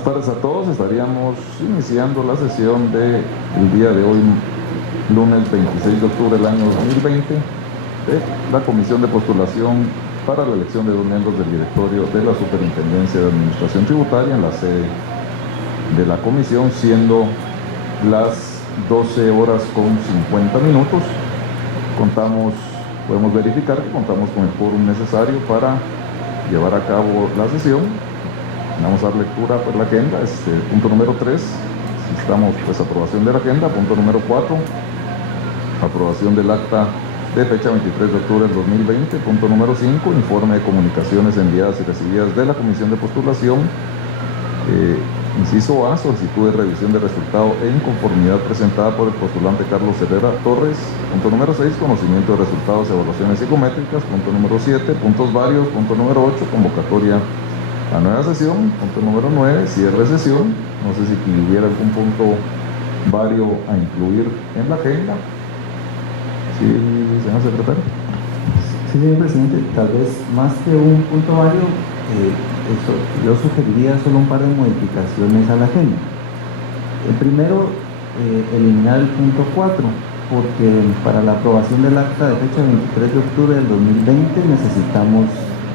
Buenas tardes a todos. Estaríamos iniciando la sesión del día de hoy, lunes 26 de octubre del año 2020, de la Comisión de Postulación para la elección de 2 miembros del directorio de la Superintendencia de Administración Tributaria en la sede de la comisión, siendo las 12 horas con 50 minutos. Podemos verificar que contamos con el quórum necesario para llevar a cabo la sesión. Vamos a dar lectura por la agenda. Punto número 3, necesitamos aprobación de la agenda. Punto número 4, aprobación del acta de fecha 23 de octubre del 2020. Punto número 5, informe de comunicaciones enviadas y recibidas de la Comisión de Postulación. Inciso A, solicitud de revisión de resultado e inconformidad presentada por el postulante Carlos Herrera Torres. Punto número 6, conocimiento de resultados, evaluaciones psicométricas. Punto número 7, puntos varios. Punto número 8, convocatoria a nueva sesión. Punto número 9, cierre de sesión. No sé si hubiera algún punto vario a incluir en la agenda. Sí, señor secretario. Sí, señor presidente, tal vez más que un punto vario, yo sugeriría solo un par de modificaciones a la agenda. El primero, eliminar el punto 4, porque para la aprobación del acta de fecha 23 de octubre del 2020 necesitamos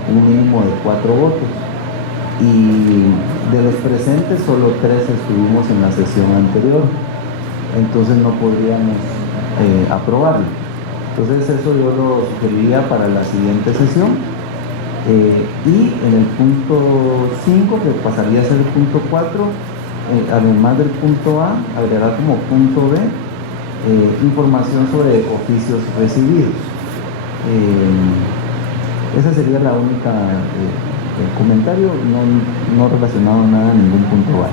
un mínimo de 4 votos. Y de los presentes, solo 3 estuvimos en la sesión anterior, entonces no podríamos aprobarlo. Entonces eso yo lo sugeriría para la siguiente sesión. Y en el punto 5, que pasaría a ser el punto 4, además del punto A, agregar como punto B información sobre oficios recibidos. Esa sería la única comentario, no relacionado nada a ningún punto A.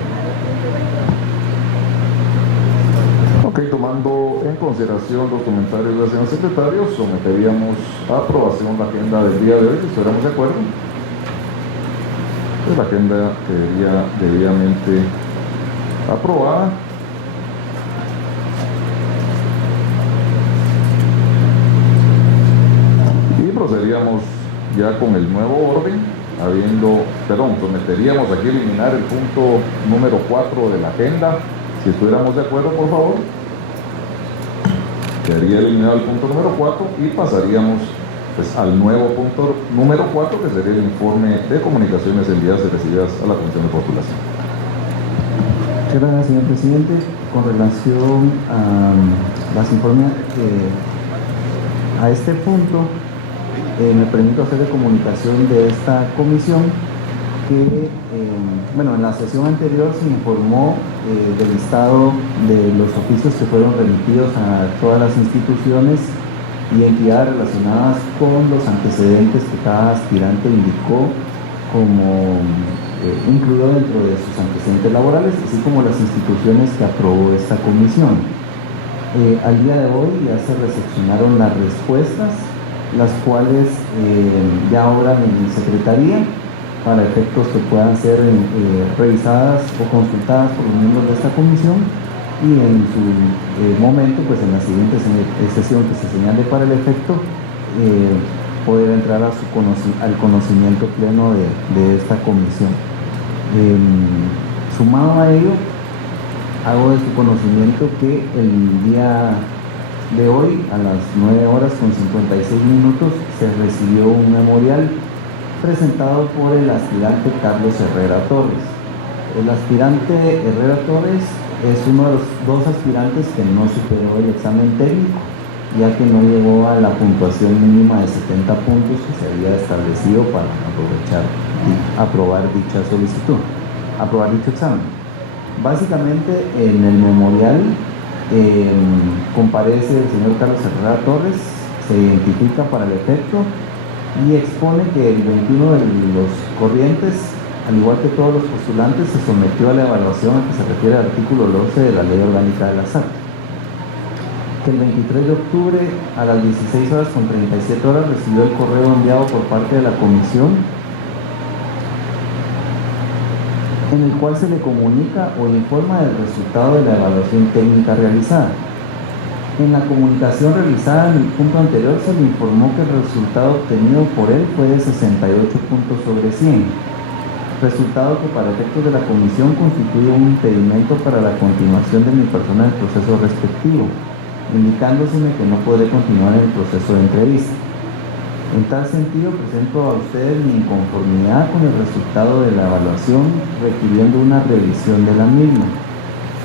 Ok, tomando en consideración los comentarios del señor secretario, someteríamos a aprobación la agenda del día de hoy, si estuviéramos de acuerdo. Pues la agenda quedaría debidamente aprobada. Y procederíamos ya con el nuevo orden, someteríamos aquí a eliminar el punto número 4 de la agenda. Si estuviéramos de acuerdo, por favor, quedaría eliminado el punto número 4 y pasaríamos al nuevo punto número 4, que sería el informe de comunicaciones enviadas y recibidas a la Comisión de Postulación. Muchas gracias, señor presidente. Con relación a las informes a este punto, me permito hacer de comunicación de esta comisión que, en la sesión anterior se informó del listado de los oficios que fueron remitidos a todas las instituciones y entidades relacionadas con los antecedentes que cada aspirante indicó como incluido dentro de sus antecedentes laborales, así como las instituciones que aprobó esta comisión. Al día de hoy ya se recepcionaron las respuestas, las cuales ya obran en secretaría para efectos que puedan ser revisadas o consultadas por los miembros de esta comisión, y en su momento, en la siguiente sesión que se señale para el efecto, poder entrar al conocimiento pleno de esta comisión. Sumado a ello, hago de su conocimiento que el día de hoy, a las 9 horas con 56 minutos, se recibió un memorial presentado por el aspirante Carlos Herrera Torres. El aspirante Herrera Torres es uno de los 2 aspirantes que no superó el examen técnico, ya que no llegó a la puntuación mínima de 70 puntos que se había establecido para aprobar dicha solicitud, aprobar dicho examen. Básicamente, en el memorial comparece el señor Carlos Herrera Torres, se identifica para el efecto y expone que el 21 de los corrientes, al igual que todos los postulantes, se sometió a la evaluación a que se refiere al artículo 11 de la Ley Orgánica de las Actas. Que el 23 de octubre a las 16 horas con 37 horas recibió el correo enviado por parte de la comisión, en el cual se le comunica o informa del resultado de la evaluación técnica realizada. En la comunicación realizada en el punto anterior se le informó que el resultado obtenido por él fue de 68 puntos sobre 100. resultado que para efectos de la comisión constituye un impedimento para la continuación de mi persona en el proceso respectivo, indicándoseme que no podré continuar en el proceso de entrevista. En tal sentido, presento a ustedes mi inconformidad con el resultado de la evaluación, requiriendo una revisión de la misma.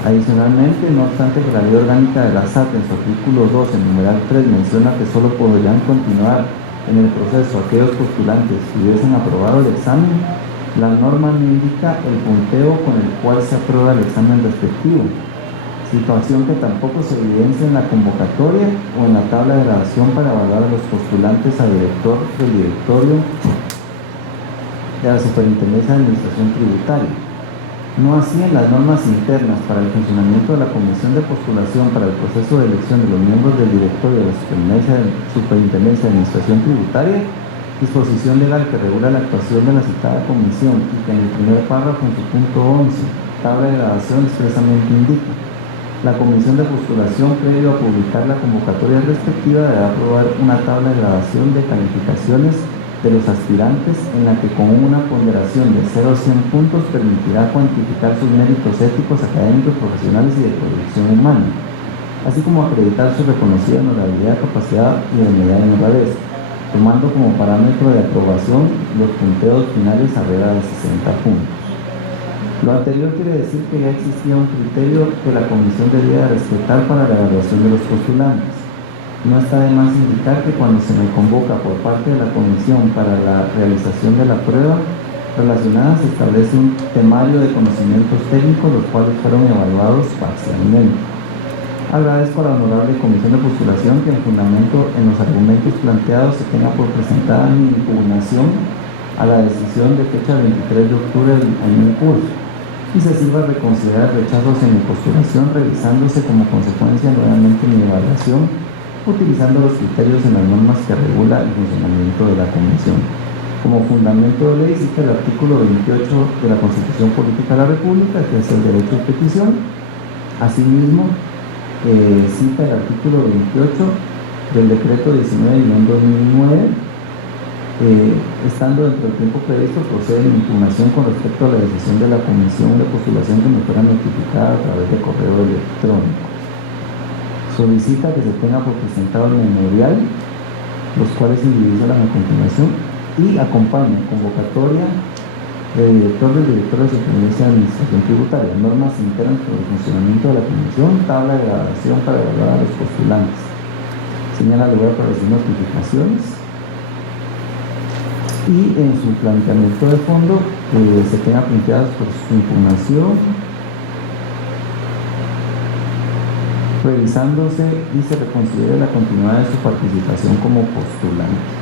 Adicionalmente, no obstante que la Ley Orgánica de la SAT en su artículo 2, en numeral 3, menciona que solo podrían continuar en el proceso aquellos postulantes que hubiesen aprobado el examen, la norma no indica el punteo con el cual se aprueba el examen respectivo, situación que tampoco se evidencia en la convocatoria o en la tabla de graduación para evaluar a los postulantes a director del directorio de la Superintendencia de Administración Tributaria. No así en las normas internas para el funcionamiento de la Comisión de Postulación para el proceso de elección de los miembros del directorio de la Superintendencia de Administración Tributaria, disposición legal que regula la actuación de la citada comisión y que en el primer párrafo en su punto 11, tabla de graduación, expresamente indica: la comisión de postulación, previo a publicar la convocatoria respectiva, deberá aprobar una tabla de graduación de calificaciones de los aspirantes en la que con una ponderación de 0 a 100 puntos permitirá cuantificar sus méritos éticos, académicos, profesionales y de proyección humana, así como acreditar su reconocida honorabilidad, capacidad y de medida de honradez, tomando como parámetro de aprobación los punteos finales arriba de 60 puntos. Lo anterior quiere decir que ya existía un criterio que la comisión debía respetar para la evaluación de los postulantes. No está de más indicar que cuando se me convoca por parte de la comisión para la realización de la prueba relacionada, se establece un temario de conocimientos técnicos, los cuales fueron evaluados parcialmente. Agradezco a la honorable comisión de postulación que en fundamento en los argumentos planteados se tenga por presentada mi impugnación a la decisión de fecha 23 de octubre del año en curso y se sirva a reconsiderar rechazos en mi postulación, revisándose como consecuencia nuevamente mi evaluación, utilizando los criterios en las normas que regula el funcionamiento de la comisión. Como fundamento de ley cita el artículo 28 de la Constitución Política de la República, que es el derecho de petición. Asimismo, cita el artículo 28 del decreto 19/2009, estando dentro del tiempo previsto, procede mi impugnación con respecto a la decisión de la comisión de postulación que me fuera notificada a través de correo electrónico. Solicita que se tenga por presentado el memorial, los cuales individualizan a continuación, y acompaña convocatoria del director de la Superintendencia de Administración Tributaria, normas internas para el funcionamiento de la comisión, tabla de graduación para evaluar a los postulantes. Señala lugar para las notificaciones y en su planteamiento de fondo se tenga planteadas por su impugnación, revisándose y se reconsidere la continuidad de su participación como postulante.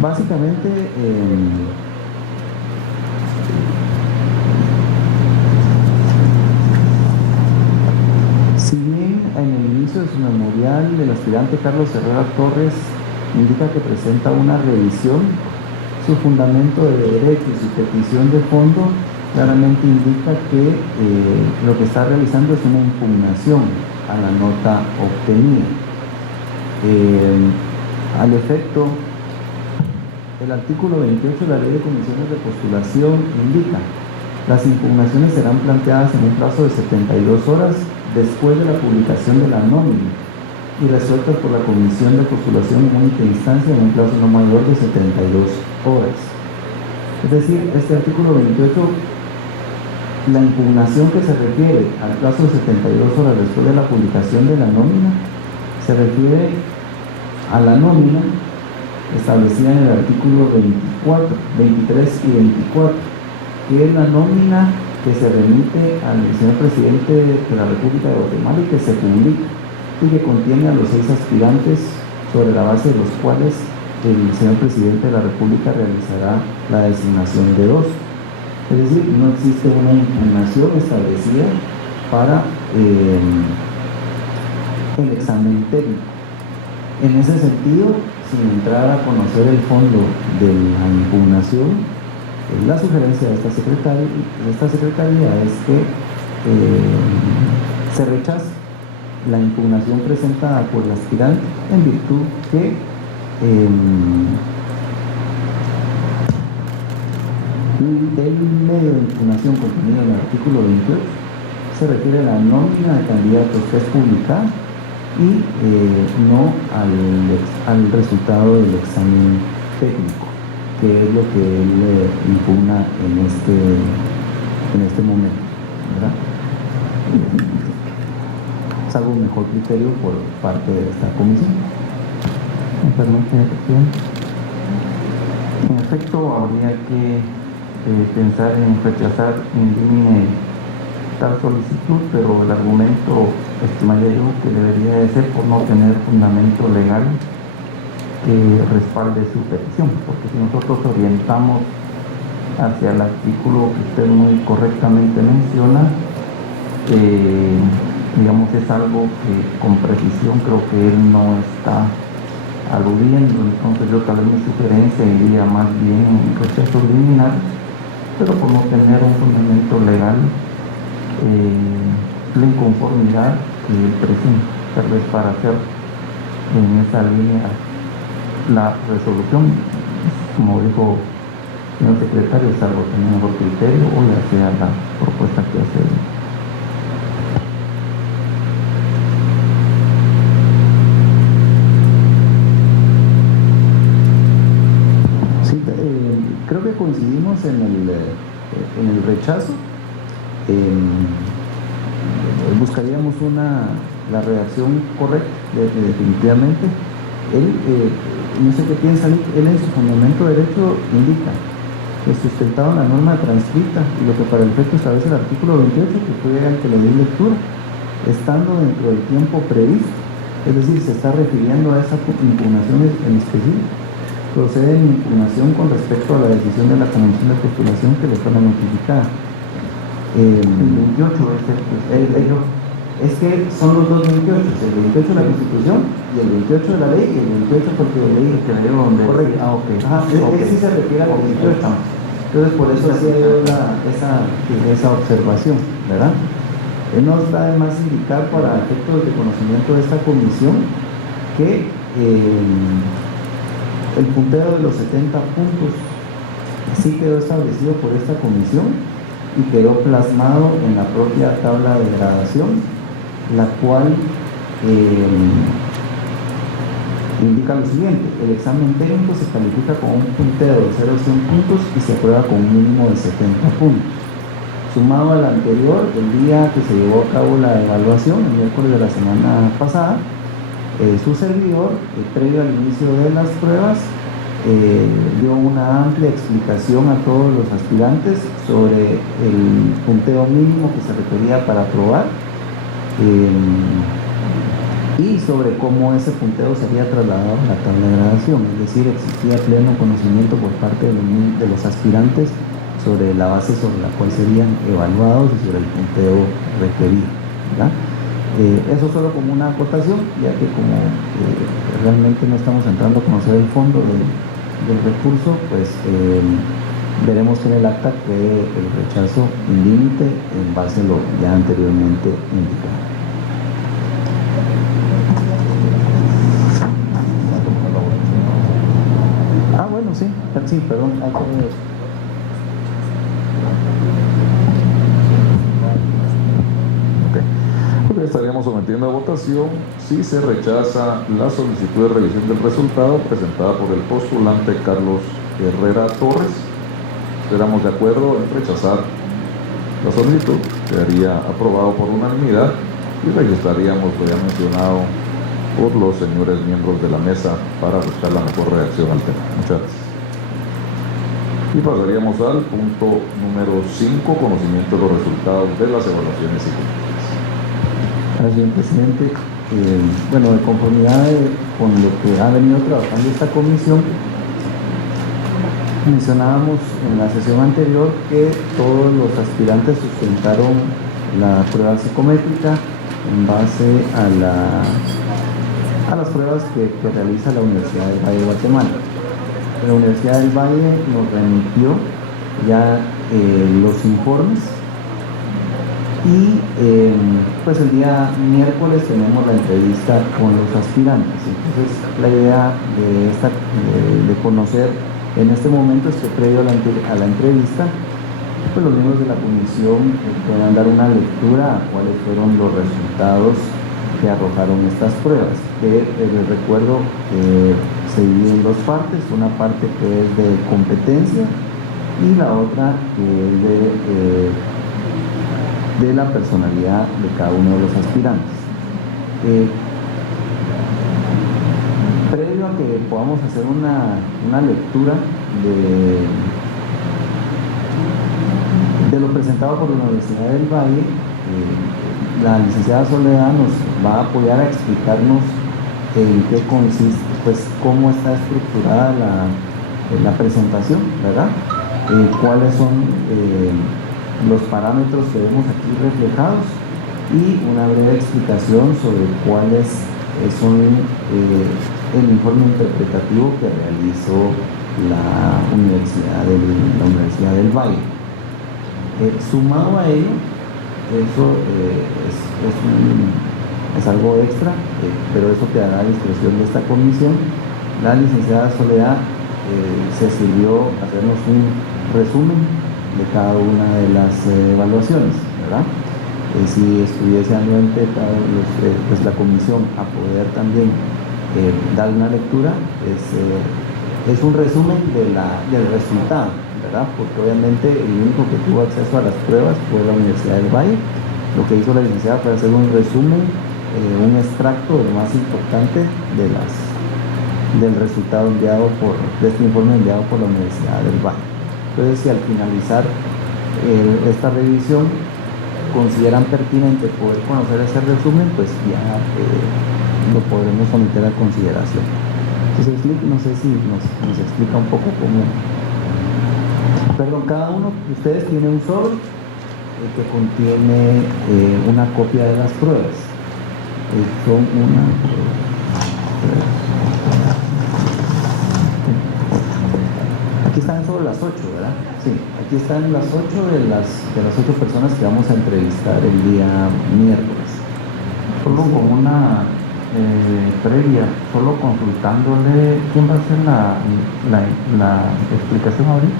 Básicamente, si bien en el inicio de su memorial el aspirante Carlos Herrera Torres indica que presenta una revisión, su fundamento de derecho y su petición de fondo claramente indica que lo que está realizando es una impugnación a la nota obtenida. Al efecto, el artículo 28 de la Ley de Comisiones de Postulación indica: las impugnaciones serán planteadas en un plazo de 72 horas después de la publicación de la nómina y resueltas por la Comisión de Postulación en única instancia en un plazo no mayor de 72 horas. Es decir, este artículo 28, la impugnación que se refiere al plazo de 72 horas después de la publicación de la nómina, se refiere a la nómina establecida en el artículo 23 y 24, que es la nómina que se remite al señor presidente de la República de Guatemala y que se publica y que contiene a los 6 aspirantes, sobre la base de los cuales el señor presidente de la República realizará la designación de 2. Es decir, no existe una impugnación establecida para el examen técnico. En ese sentido, sin entrar a conocer el fondo de la impugnación, la sugerencia de esta secretaría es que se rechace la impugnación presentada por el aspirante en virtud que del medio de impugnación contenido en el artículo 28 se refiere a la nómina de candidatos que es publicada y no al resultado del examen técnico, que es lo que él impugna en este momento, ¿verdad? Salvo un mejor criterio por parte de esta comisión. ¿Me permite, presidente? En efecto, habría que pensar en rechazar en línea tal solicitud, pero el argumento estimaría yo que debería de ser por no tener fundamento legal que respalde su petición, porque si nosotros orientamos hacia el artículo que usted muy correctamente menciona, digamos, es algo que con precisión creo que él no está aludiendo. Entonces yo tal vez mi sugerencia iría más bien en rechazo liminar, pero por no tener un fundamento legal, la inconformidad que presenta, tal vez para hacer en esa línea la resolución, como dijo el señor secretario, es algo tener mejor criterio o ya sea la propuesta que hace él. Sí, creo que coincidimos en el rechazo. Buscaríamos la redacción correcta, definitivamente. Él, no sé qué piensa, él en su fundamento de derecho indica que sustentado en la norma transcrita y lo que para el efecto establece el artículo 28, que fue al que le di lectura, estando dentro del tiempo previsto, es decir, se está refiriendo a esa impugnación en específico. Procede en impugnación con respecto a la decisión de la Comisión de Postulación que le fue notificada. El 28 es el que es que son los dos 28, el 28 de la Constitución y el 28 de la ley, y el 28 porque de ley que leo donde... correcto. ok. Ajá, Okay. sí se refiere al 28. Entonces por eso hacía yo esa observación, ¿verdad? No está de más indicar para efectos de conocimiento de esta comisión que el punteo de los 70 puntos sí quedó establecido por esta comisión y quedó plasmado en la propia tabla de gradación, la cual indica lo siguiente: el examen técnico se califica con un punteo de 0 a 100 puntos y se aprueba con un mínimo de 70 puntos. Sumado al anterior, el día que se llevó a cabo la evaluación, el miércoles de la semana pasada, su servidor, previo al inicio de las pruebas, dio una amplia explicación a todos los aspirantes sobre el punteo mínimo que se requería para aprobar y sobre cómo ese punteo se había trasladado a la tabla de gradación, es decir, existía pleno conocimiento por parte de los aspirantes sobre la base sobre la cual serían evaluados y sobre el punteo requerido, ¿verdad? Eso solo como una acotación, ya que como realmente no estamos entrando a conocer el fondo del recurso, pues veremos que en el acta quede el rechazo en límite en base a lo ya anteriormente indicado. Bueno, sí, perdón. Estaríamos sometiendo a votación si se rechaza la solicitud de revisión del resultado presentada por el postulante Carlos Herrera Torres. Esperamos de acuerdo en rechazar la solicitud, quedaría aprobado por unanimidad y registraríamos lo ya mencionado por los señores miembros de la mesa para buscar la mejor reacción al tema. Muchas gracias. Y pasaríamos al punto número 5, conocimiento de los resultados de las evaluaciones psicométricas. Gracias, señor presidente. bueno, de conformidad con lo que ha venido trabajando esta comisión, mencionábamos en la sesión anterior que todos los aspirantes sustentaron la prueba psicométrica en base a las pruebas que realiza la Universidad del Valle de Guatemala. La Universidad del Valle nos remitió ya los informes y pues el día miércoles tenemos la entrevista con los aspirantes. Entonces la idea de conocer en este momento es que previo a la entrevista, pues los miembros de la comisión puedan dar una lectura a cuáles fueron los resultados que arrojaron estas pruebas, que les recuerdo que se divide en dos partes, una parte que es de competencia y la otra que es de la personalidad de cada uno de los aspirantes. Previo a que podamos hacer una lectura de lo presentado por la Universidad del Valle, la licenciada Soledad nos va a apoyar a explicarnos en qué consiste, pues cómo está estructurada la presentación, ¿verdad? Cuáles son los parámetros que vemos aquí reflejados y una breve explicación sobre cuáles son el informe interpretativo que realizó la Universidad del Valle. Sumado a ello, eso es algo extra, pero eso quedará a discreción de esta comisión. La licenciada Soledad se sirvió a hacernos un resumen de cada una de las evaluaciones, ¿verdad? Si estuviese anuente pues la comisión a poder también dar una lectura, es un resumen del resultado, ¿verdad? Porque obviamente el único que tuvo acceso a las pruebas fue la Universidad del Valle. Lo que hizo la licenciada fue hacer un resumen, un extracto de lo más importante del resultado de este informe enviado por la Universidad del Valle. Entonces, si al finalizar esta revisión consideran pertinente poder conocer ese resumen, pues ya lo podremos someter a consideración. Entonces, no sé si nos explica un poco cómo. Perdón, cada uno de ustedes tiene un sobre que contiene una copia de las pruebas. Son aquí están sobre las 8, ¿verdad? Sí, aquí están las 8 de las 8 personas que vamos a entrevistar el día miércoles. Solo con una previa, solo consultándole quién va a hacer la explicación ahorita.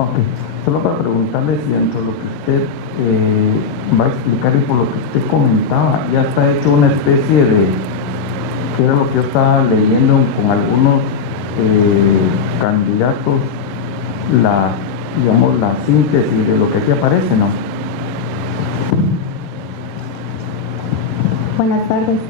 Ok, solo para preguntarle si dentro de lo que usted va a explicar y por lo que usted comentaba, ya está hecho una especie de, que era lo que yo estaba leyendo con algunos candidatos, la síntesis de lo que aquí aparece, ¿no? Buenas tardes.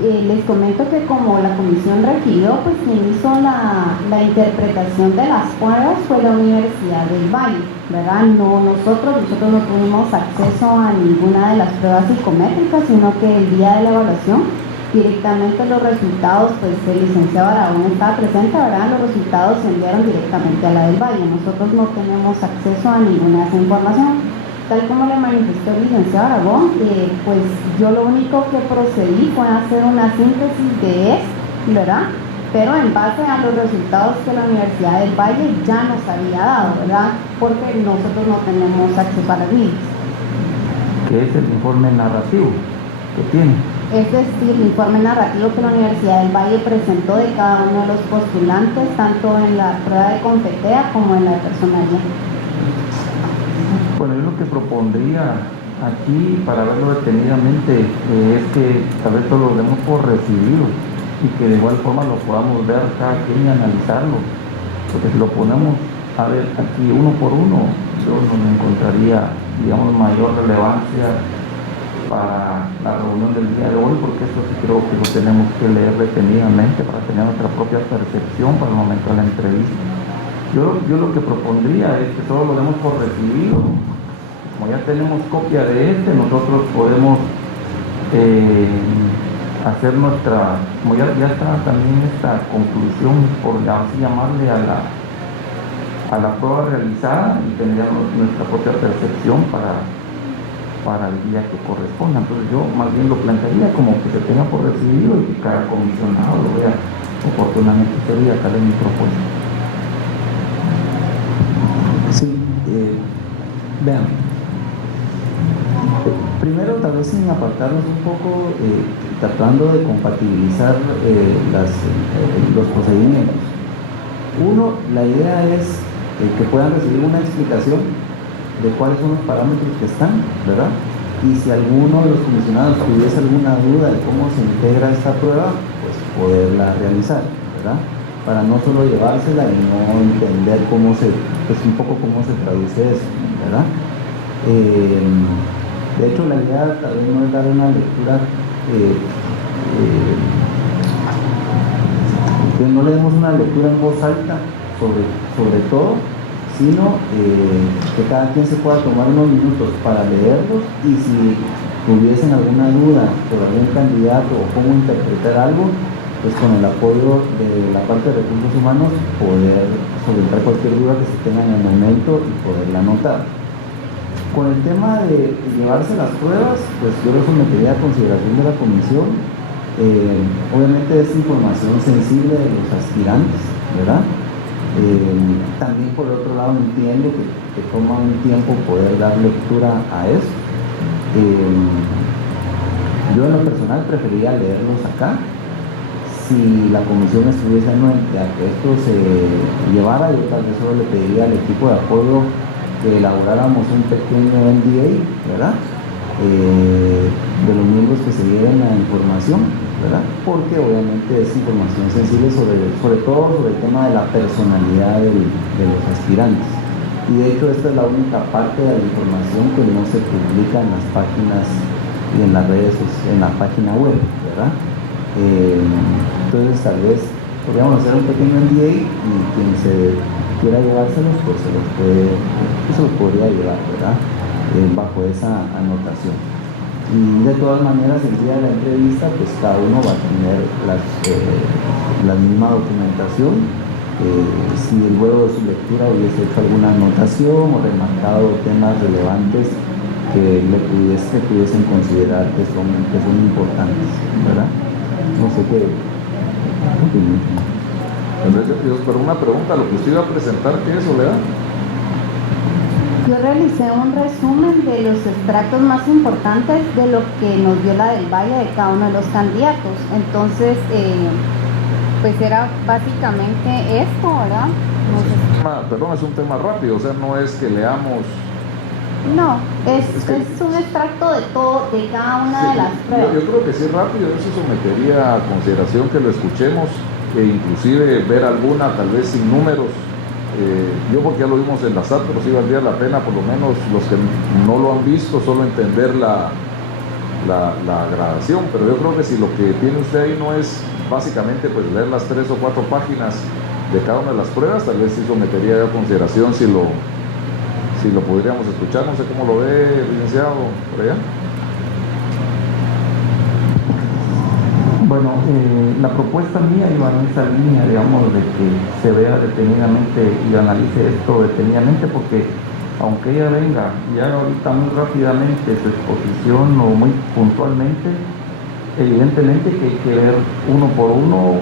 Les comento que como la comisión requirió, pues quien hizo la interpretación de las pruebas fue la Universidad del Valle, ¿verdad? Nosotros no tuvimos acceso a ninguna de las pruebas psicométricas, sino que el día de la evaluación directamente los resultados, pues el licenciado Aragón estaba presente, ¿verdad? Los resultados se enviaron directamente a la del Valle. Nosotros no tenemos acceso a ninguna de esa información. Tal como le manifestó el licenciado Aragón, pues yo lo único que procedí fue hacer una síntesis de esto, ¿verdad? Pero en base a los resultados que la Universidad del Valle ya nos había dado, ¿verdad? Porque nosotros no tenemos acceso a las mismas. ¿Qué es el informe narrativo que tiene? Es decir, el informe narrativo que la Universidad del Valle presentó de cada uno de los postulantes, tanto en la prueba de competencia como en la de personalidad. Bueno, yo lo que propondría aquí, para verlo detenidamente, es que tal vez todos lo demos por recibido y que de igual forma lo podamos ver cada quien y analizarlo, porque si lo ponemos a ver aquí uno por uno, yo no me encontraría, digamos, mayor relevancia para la reunión del día de hoy, porque eso sí creo que lo tenemos que leer detenidamente para tener nuestra propia percepción para el momento de la entrevista. Yo lo que propondría es que solo lo demos por recibido. Como ya tenemos copia de nosotros podemos hacer nuestra, como ya está también esta conclusión, por así llamarle, a la prueba realizada, y tendríamos nuestra propia percepción para el día que corresponda. Entonces yo más bien lo plantearía como que se tenga por recibido y que cada comisionado lo vea oportunamente. Sería tal vez mi propuesta. Sí, vean. Primero, tal vez sin apartarnos un poco, tratando de compatibilizar los procedimientos. Uno, la idea es que puedan recibir una explicación de cuáles son los parámetros que están, ¿verdad? Y si alguno de los comisionados tuviese alguna duda de cómo se integra esta prueba, pues poderla realizar, ¿verdad? Para no solo llevársela y no entender cómo pues un poco cómo se traduce eso, ¿verdad? De hecho, la idea tal vez no es dar una lectura, que no le demos una lectura en voz alta sobre todo, sino que cada quien se pueda tomar unos minutos para leerlos, y si tuviesen alguna duda sobre algún candidato o cómo interpretar algo, pues con el apoyo de la parte de recursos humanos poder solventar cualquier duda que se tenga en el momento y poderla anotar. Con el tema de llevarse las pruebas, pues yo lo sometería a consideración de la comisión. Obviamente es información sensible de los aspirantes, ¿verdad? También por el otro lado entiendo que toma un tiempo poder dar lectura a esto. Yo en lo personal preferiría leerlos acá. Si la comisión estuviese anuente a que esto se llevara, yo tal vez solo le pediría al equipo de apoyo que elaboráramos un pequeño NDA, ¿verdad? De los miembros que se lleven la información, ¿verdad? Porque obviamente es información sensible sobre todo sobre el tema de la personalidad de los aspirantes. Y de hecho esta es la única parte de la información que no se publica en las páginas y en las redes, en la página web, ¿verdad? Entonces tal vez podríamos hacer un pequeño NDA, y quien se quiera llevárselos, pues se los podría llevar, ¿verdad? Bajo esa anotación. Y de todas maneras, el día de la entrevista, pues cada uno va a tener la misma documentación. Si luego de su lectura hubiese hecho alguna anotación o remarcado temas relevantes que pudiesen considerar que son importantes, ¿verdad? No sé qué. Pero una pregunta, lo que usted iba a presentar, ¿qué es, Soledad? Yo realicé un resumen de los extractos más importantes de lo que nos dio la del Valle de cada uno de los candidatos. Entonces, pues era básicamente esto, ¿verdad? No sé. Perdón, es un tema rápido, o sea, no es que leamos. No, es un extracto de todo, de cada una de las pruebas. Yo creo que sí es rápido, eso sometería a consideración que lo escuchemos, e inclusive ver alguna, tal vez sin números. Yo porque ya lo vimos en la SAT, pero sí valdría la pena, por lo menos los que no lo han visto, solo entender la gradación. Pero yo creo que si lo que tiene usted ahí no es básicamente pues leer las 3 o 4 páginas de cada una de las pruebas, tal vez sí sometería a consideración si lo podríamos escuchar. No sé cómo lo ve, licenciado, por allá. Bueno, la propuesta mía iba en esa línea, digamos, de que se vea detenidamente y analice esto detenidamente, porque aunque ella venga y haga ahorita muy rápidamente su exposición o muy puntualmente, evidentemente que hay que ver uno por uno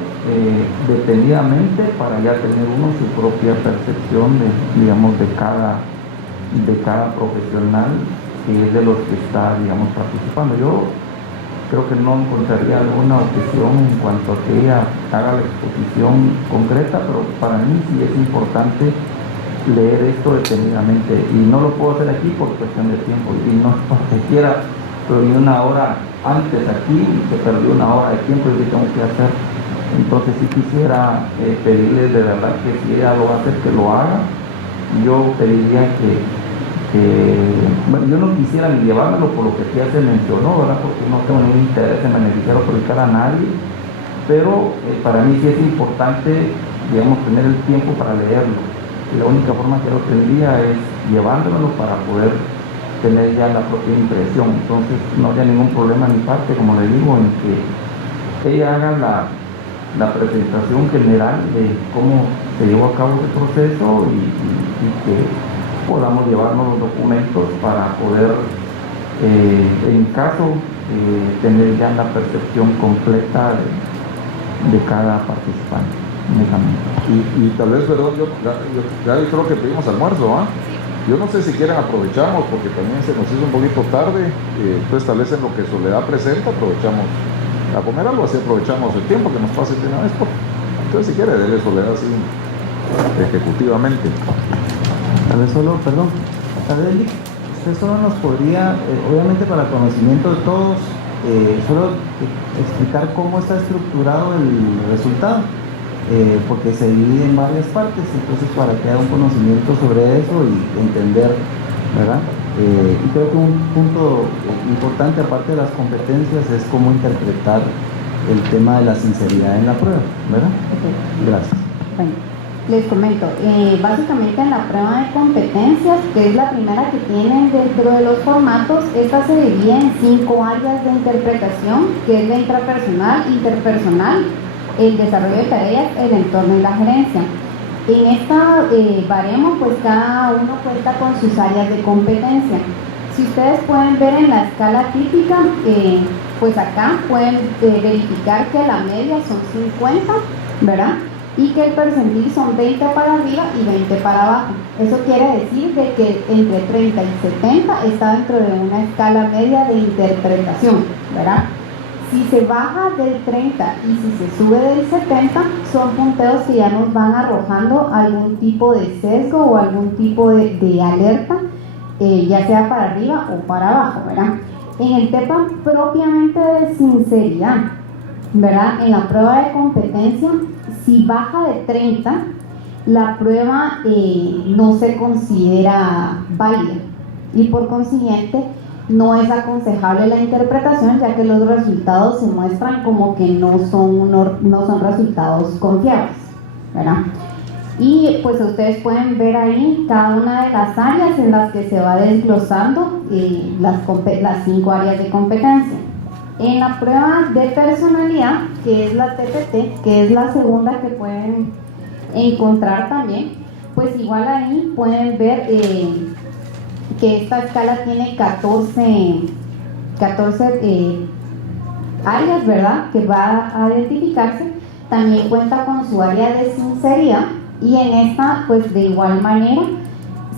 detenidamente para ya tener uno su propia percepción de cada profesional que es de los que está, digamos, participando. Yo creo que no encontraría alguna objeción en cuanto a que ella haga la exposición concreta, pero para mí sí es importante leer esto detenidamente, y no lo puedo hacer aquí por cuestión de tiempo, y no es porque quiera, pero ni una hora antes aquí se perdió una hora de tiempo y que tengo que hacer. Entonces sí quisiera pedirle de verdad que si ella lo va a hacer, que lo haga. Yo pediría bueno, yo no quisiera ni llevármelo por lo que ya se mencionó, ¿verdad? Porque no tengo ningún interés en beneficiar o perjudicar a nadie, pero para mí sí es importante, digamos, tener el tiempo para leerlo. Y la única forma que lo tendría es llevármelo para poder tener ya la propia impresión. Entonces no había ningún problema en mi parte, como le digo, en que ella haga la presentación general de cómo se llevó a cabo el proceso y que podamos llevarnos los documentos para poder, en caso, tener ya la percepción completa de cada participante. Y tal vez, perdón, yo creo que pedimos almuerzo, ¿ah? Yo no sé si quieren aprovechamos, porque también se nos hizo un poquito tarde, entonces tal vez en lo que Soledad presenta aprovechamos a comer algo, así aprovechamos el tiempo que nos pase de una vez. Entonces si quiere, dele Soledad así ejecutivamente. Tal vez solo, perdón, Adeli, usted solo nos podría, obviamente para conocimiento de todos, solo explicar cómo está estructurado el resultado, porque se divide en varias partes, entonces para que haya un conocimiento sobre eso y entender, ¿verdad? Y creo que un punto importante, aparte de las competencias, es cómo interpretar el tema de la sinceridad en la prueba, ¿verdad? Okay. Gracias. Bueno, les comento, básicamente en la prueba de competencias, que es la primera que tienen dentro de los formatos, esta se divide en 5 áreas de interpretación, que es la intrapersonal, interpersonal, el desarrollo de tareas, el entorno y la gerencia. En esta baremo, pues cada uno cuenta con sus áreas de competencia. Si ustedes pueden ver en la escala típica, pues acá pueden verificar que la media son 50, ¿verdad? Y que el percentil son 20 para arriba y 20 para abajo. Eso quiere decir de que entre 30 y 70 está dentro de una escala media de interpretación, ¿verdad? Si se baja del 30 y si se sube del 70, son punteos que ya nos van arrojando algún tipo de sesgo o algún tipo de alerta, ya sea para arriba o para abajo, ¿verdad? En el tema propiamente de sinceridad, ¿verdad? En la prueba de competencia, si baja de 30, la prueba no se considera válida y por consiguiente no es aconsejable la interpretación, ya que los resultados se muestran como que no son resultados confiables, ¿verdad? Y pues ustedes pueden ver ahí cada una de las áreas en las que se va desglosando las 5 áreas de competencia. En la prueba de personalidad, que es la TPT, que es la segunda que pueden encontrar también, pues igual ahí pueden ver que esta escala tiene 14 áreas, ¿verdad?, que va a identificarse. También cuenta con su área de sinceridad y en esta, pues de igual manera,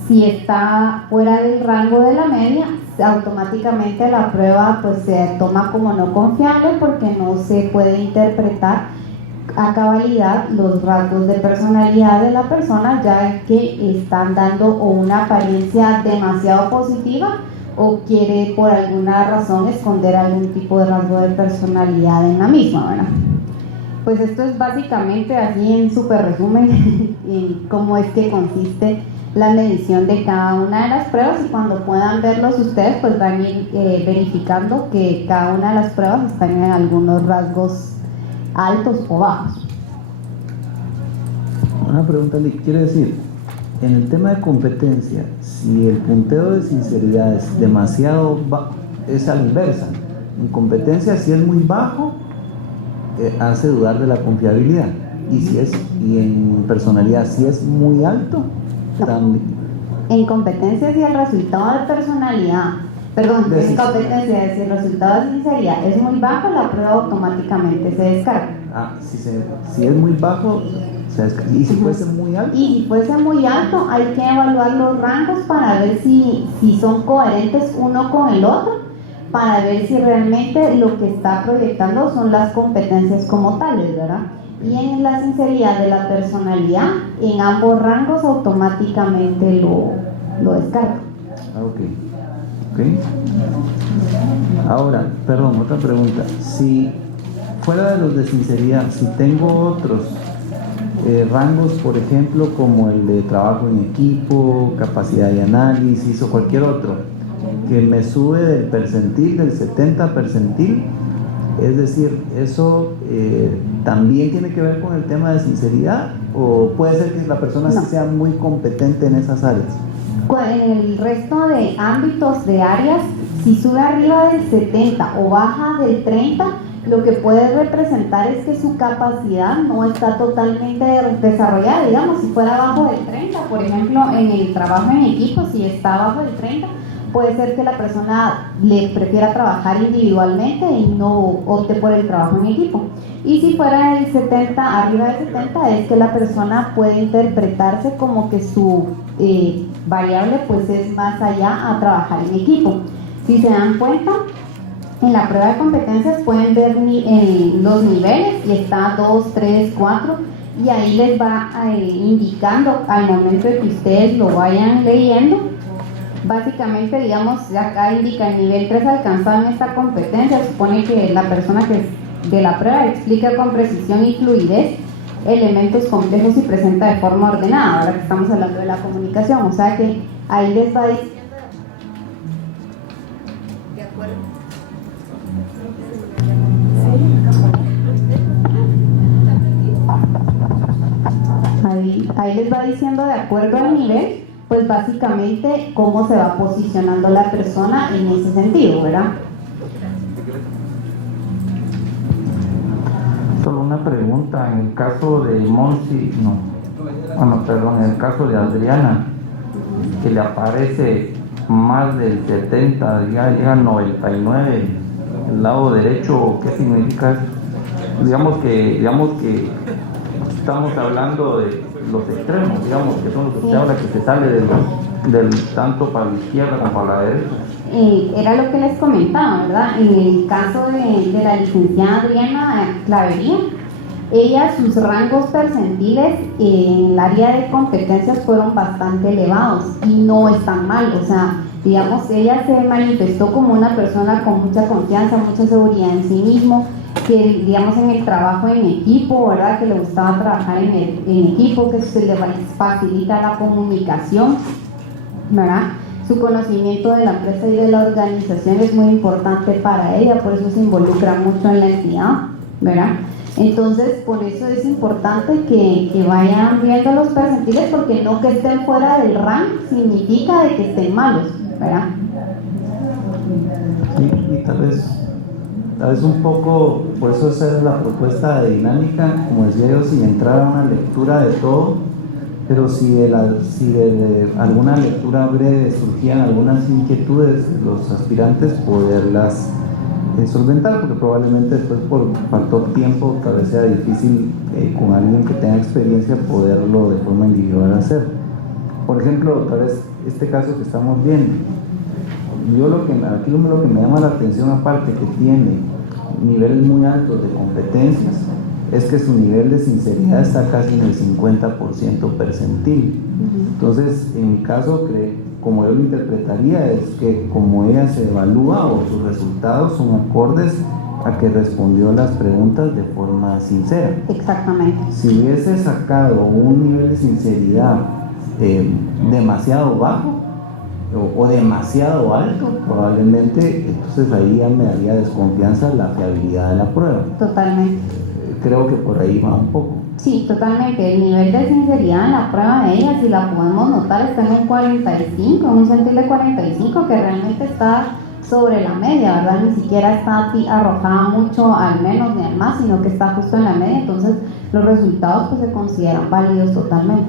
si está fuera del rango de la media, automáticamente la prueba pues se toma como no confiable porque no se puede interpretar a cabalidad los rasgos de personalidad de la persona, ya que están dando o una apariencia demasiado positiva o quiere por alguna razón esconder algún tipo de rasgo de personalidad en la misma, ¿verdad? Pues esto es básicamente así en súper resumen en cómo es que consiste la medición de cada una de las pruebas, y cuando puedan verlos ustedes pues van a ir verificando que cada una de las pruebas están en algunos rasgos altos o bajos. Una pregunta, Lick, quiere decir, en el tema de competencia, si el punteo de sinceridad es demasiado bajo, es a la inversa. En competencia, si es muy bajo, hace dudar de la confiabilidad. Y en personalidad, si es muy alto, no. También. En competencia, si el resultado de personalidad, en competencia, si el resultado de sinceridad es muy bajo, la prueba automáticamente se descarga. Si es muy bajo, se descarga. ¿Y si fuese muy alto? Y si fuese muy alto, hay que evaluar los rangos para ver si son coherentes uno con el otro, para ver si realmente lo que está proyectando son las competencias como tales, ¿verdad? Y en la sinceridad de la personalidad, en ambos rangos automáticamente lo descarga. Ok. Ahora, perdón, otra pregunta. Si fuera de los de sinceridad, si tengo otros rangos, por ejemplo, como el de trabajo en equipo, capacidad de análisis o cualquier otro, que me sube del percentil, del 70 percentil, Es decir, ¿eso también tiene que ver con el tema de sinceridad o puede ser que la persona sí sea muy competente en esas áreas? En el resto de ámbitos de áreas, si sube arriba del 70 o baja del 30, lo que puede representar es que su capacidad no está totalmente desarrollada. Digamos, si fuera abajo del 30, por ejemplo, en el trabajo en equipo, si está abajo del 30, puede ser que la persona le prefiera trabajar individualmente y no opte por el trabajo en equipo. Y si fuera el 70, arriba del 70, es que la persona puede interpretarse como que su variable pues es más allá a trabajar en equipo. Si se dan cuenta, en la prueba de competencias pueden ver los niveles y está 2, 3, 4 y ahí les va indicando al momento de que ustedes lo vayan leyendo. Básicamente, digamos, acá indica el nivel 3 alcanzado en esta competencia. Supone que la persona que es de la prueba explica con precisión y fluidez elementos complejos y presenta de forma ordenada, ahora que estamos hablando de la comunicación, o sea que ahí les va diciendo de acuerdo. Ahí les va diciendo de acuerdo al nivel, pues básicamente cómo se va posicionando la persona en ese sentido, ¿verdad? Solo una pregunta, en el caso de Monsi, en el caso de Adriana, que le aparece más del 70, ya llega al 99, el lado derecho, ¿qué significa eso? Digamos que estamos hablando de los extremos, digamos, que son los que se habla, que se sale del tanto para la izquierda como para la derecha. Era lo que les comentaba, ¿verdad? En el caso de la licenciada Adriana Clavería, ella, sus rangos percentiles en el área de competencias fueron bastante elevados y no están mal, o sea, digamos, ella se manifestó como una persona con mucha confianza, mucha seguridad en sí mismo, que digamos en el trabajo en equipo, ¿verdad? Que le gustaba trabajar en equipo, que se le facilita la comunicación, ¿verdad? Su conocimiento de la empresa y de la organización es muy importante para ella, por eso se involucra mucho en la entidad, ¿verdad? Entonces, por eso es importante que vayan viendo los percentiles, porque no que estén fuera del rango significa de que estén malos, ¿verdad? Sí, y tal vez un poco, por eso esa es la propuesta de dinámica, como decía yo, sin entrar a una lectura de todo, pero si de alguna lectura breve surgían algunas inquietudes, los aspirantes poderlas solventar, porque probablemente después por factor tiempo tal vez sea difícil con alguien que tenga experiencia poderlo de forma individual hacer. Por ejemplo, tal vez este caso que estamos viendo, aquí lo que me llama la atención, aparte que tiene niveles muy altos de competencias, es que su nivel de sinceridad está casi en el 50% percentil. Entonces, en mi caso, como yo lo interpretaría, es que como ella se evalúa o sus resultados son acordes a que respondió las preguntas de forma sincera. Exactamente. Si hubiese sacado un nivel de sinceridad demasiado bajo o demasiado alto, probablemente entonces ahí ya me daría desconfianza la fiabilidad de la prueba. Totalmente. Creo que por ahí va un poco. Sí, totalmente. El nivel de sinceridad en la prueba de ella, si la podemos notar, está en un 45, en un sentir de 45, que realmente está sobre la media, ¿verdad? Ni siquiera está arrojada mucho al menos ni al más, sino que está justo en la media. Entonces los resultados pues se consideran válidos totalmente.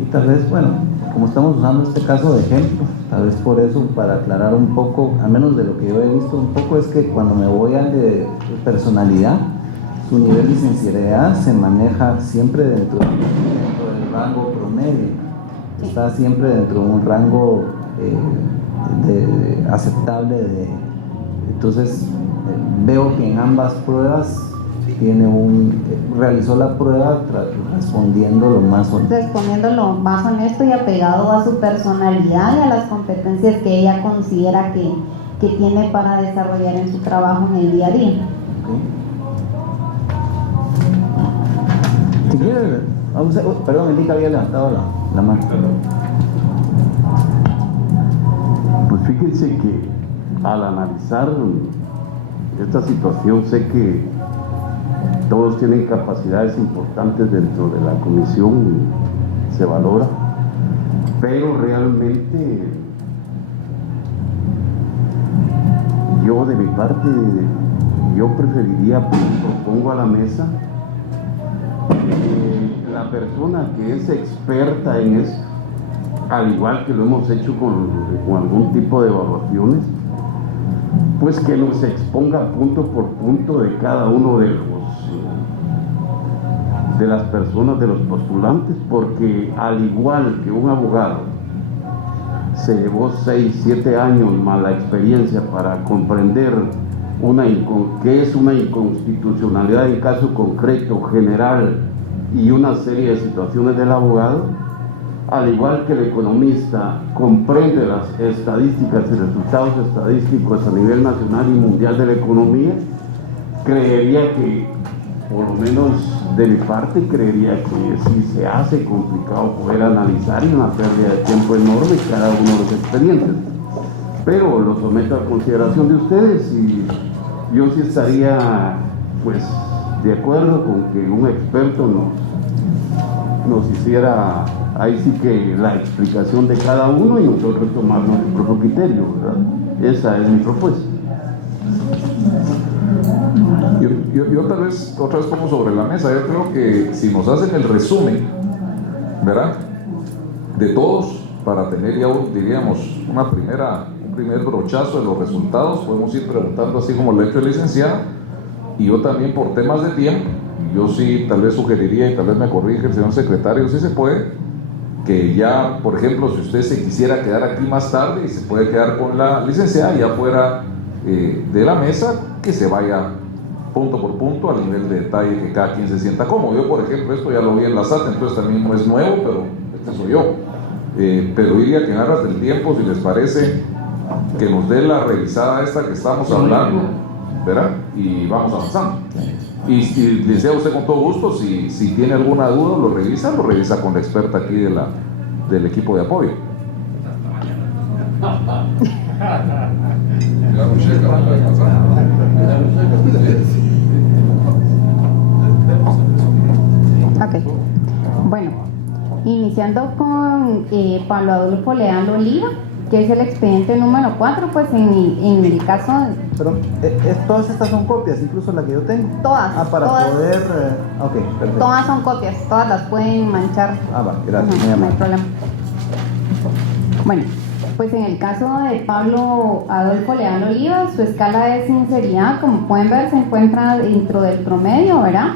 Y tal vez, bueno, como estamos usando este caso de ejemplo, tal vez por eso, para aclarar un poco, al menos de lo que yo he visto un poco, es que cuando me voy al de personalidad, su nivel de sinceridad se maneja siempre dentro del rango promedio, está siempre dentro de un rango aceptable. Entonces veo que en ambas pruebas realizó la prueba respondiendo lo más honesto y apegado a su personalidad y a las competencias que ella considera que tiene para desarrollar en su trabajo en el día a día. Okay. Si quiere, perdón, Elika había levantado la mano. Pues fíjense que al analizar esta situación. Sé que todos tienen capacidades importantes dentro de la comisión, se valora, pero realmente yo de mi parte, yo preferiría, propongo a la mesa, la persona que es experta en eso, al igual que lo hemos hecho con algún tipo de evaluaciones, pues que nos exponga punto por punto de cada uno de las personas, de los postulantes, porque al igual que un abogado se llevó 6, 7 años más la experiencia para comprender qué es una inconstitucionalidad en caso concreto, general, y una serie de situaciones del abogado, al igual que el economista comprende las estadísticas y resultados estadísticos a nivel nacional y mundial de la economía, creería que, por lo menos de mi parte, creería que sí se hace complicado poder analizar y una pérdida de tiempo enorme cada uno de los expedientes. Pero lo someto a consideración de ustedes y yo sí estaría, pues, de acuerdo con que un experto nos hiciera ahí sí que la explicación de cada uno y nosotros tomar nuestro propio criterio, ¿verdad? Esa es mi propuesta. Yo tal vez otra vez pongo sobre la mesa. Yo creo que si nos hacen el resumen, ¿verdad?, de todos, para tener ya diríamos un primer brochazo de los resultados, podemos ir preguntando así como lo ha hecho el licenciado. Y yo también, por temas de tiempo, yo sí tal vez sugeriría, y tal vez me corrige el señor secretario, si se puede, que ya, por ejemplo, si usted se quisiera quedar aquí más tarde y se puede quedar con la licenciada ya fuera de la mesa, que se vaya punto por punto al nivel de detalle que cada quien se sienta cómodo. Yo, por ejemplo, esto ya lo vi en la SAT, entonces también no es nuevo, pero este soy yo. Pero diría que en aras del tiempo, si les parece, que nos dé la revisada esta que estamos hablando, ¿verdad? Y vamos avanzando. Y si desea usted con todo gusto, si tiene alguna duda, lo revisa con la experta aquí del equipo de apoyo. Ok, bueno, iniciando con Pablo Adolfo Leandro Oliva, que es el expediente número 4, pues en el caso de... Perdón, todas estas son copias, incluso la que yo tengo. Todas. Para todas, poder... ok, perfecto. Todas son copias, todas las pueden manchar. Va, gracias. No hay problema. Bueno, pues en el caso de Pablo Adolfo Leandro Oliva, su escala de sinceridad, como pueden ver, se encuentra dentro del promedio, ¿verdad?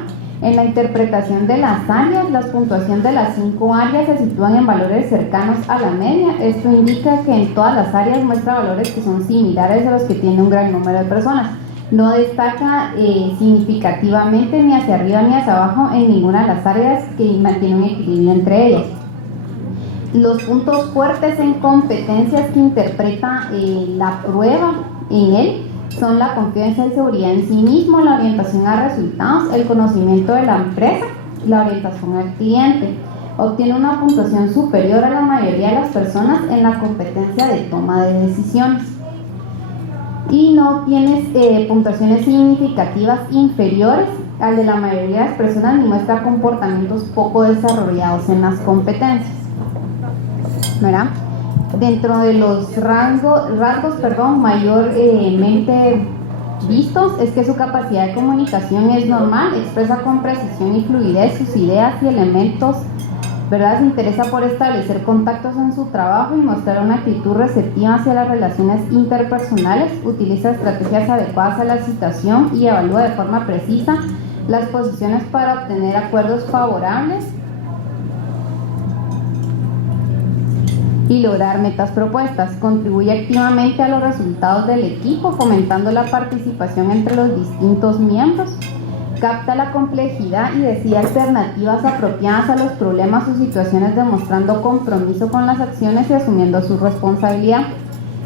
En la interpretación de las áreas, la puntuación de las 5 áreas se sitúan en valores cercanos a la media. Esto indica que en todas las áreas muestra valores que son similares a los que tiene un gran número de personas. No destaca significativamente ni hacia arriba ni hacia abajo en ninguna de las áreas, que mantiene un equilibrio entre ellas. Los puntos fuertes en competencias que interpreta la prueba en él son la confianza y seguridad en sí mismo, la orientación a resultados, el conocimiento de la empresa, la orientación al cliente. Obtiene una puntuación superior a la mayoría de las personas en la competencia de toma de decisiones. Y no tienes puntuaciones significativas inferiores al de la mayoría de las personas, ni muestra comportamientos poco desarrollados en las competencias, ¿verdad? Dentro de los rasgos mayormente vistos es que su capacidad de comunicación es normal, expresa con precisión y fluidez sus ideas y elementos, ¿verdad? Se interesa por establecer contactos en su trabajo y mostrar una actitud receptiva hacia las relaciones interpersonales, utiliza estrategias adecuadas a la situación y evalúa de forma precisa las posiciones para obtener acuerdos favorables y lograr metas propuestas. Contribuye activamente a los resultados del equipo, fomentando la participación entre los distintos miembros. Capta la complejidad y decide alternativas apropiadas a los problemas o situaciones, demostrando compromiso con las acciones y asumiendo su responsabilidad.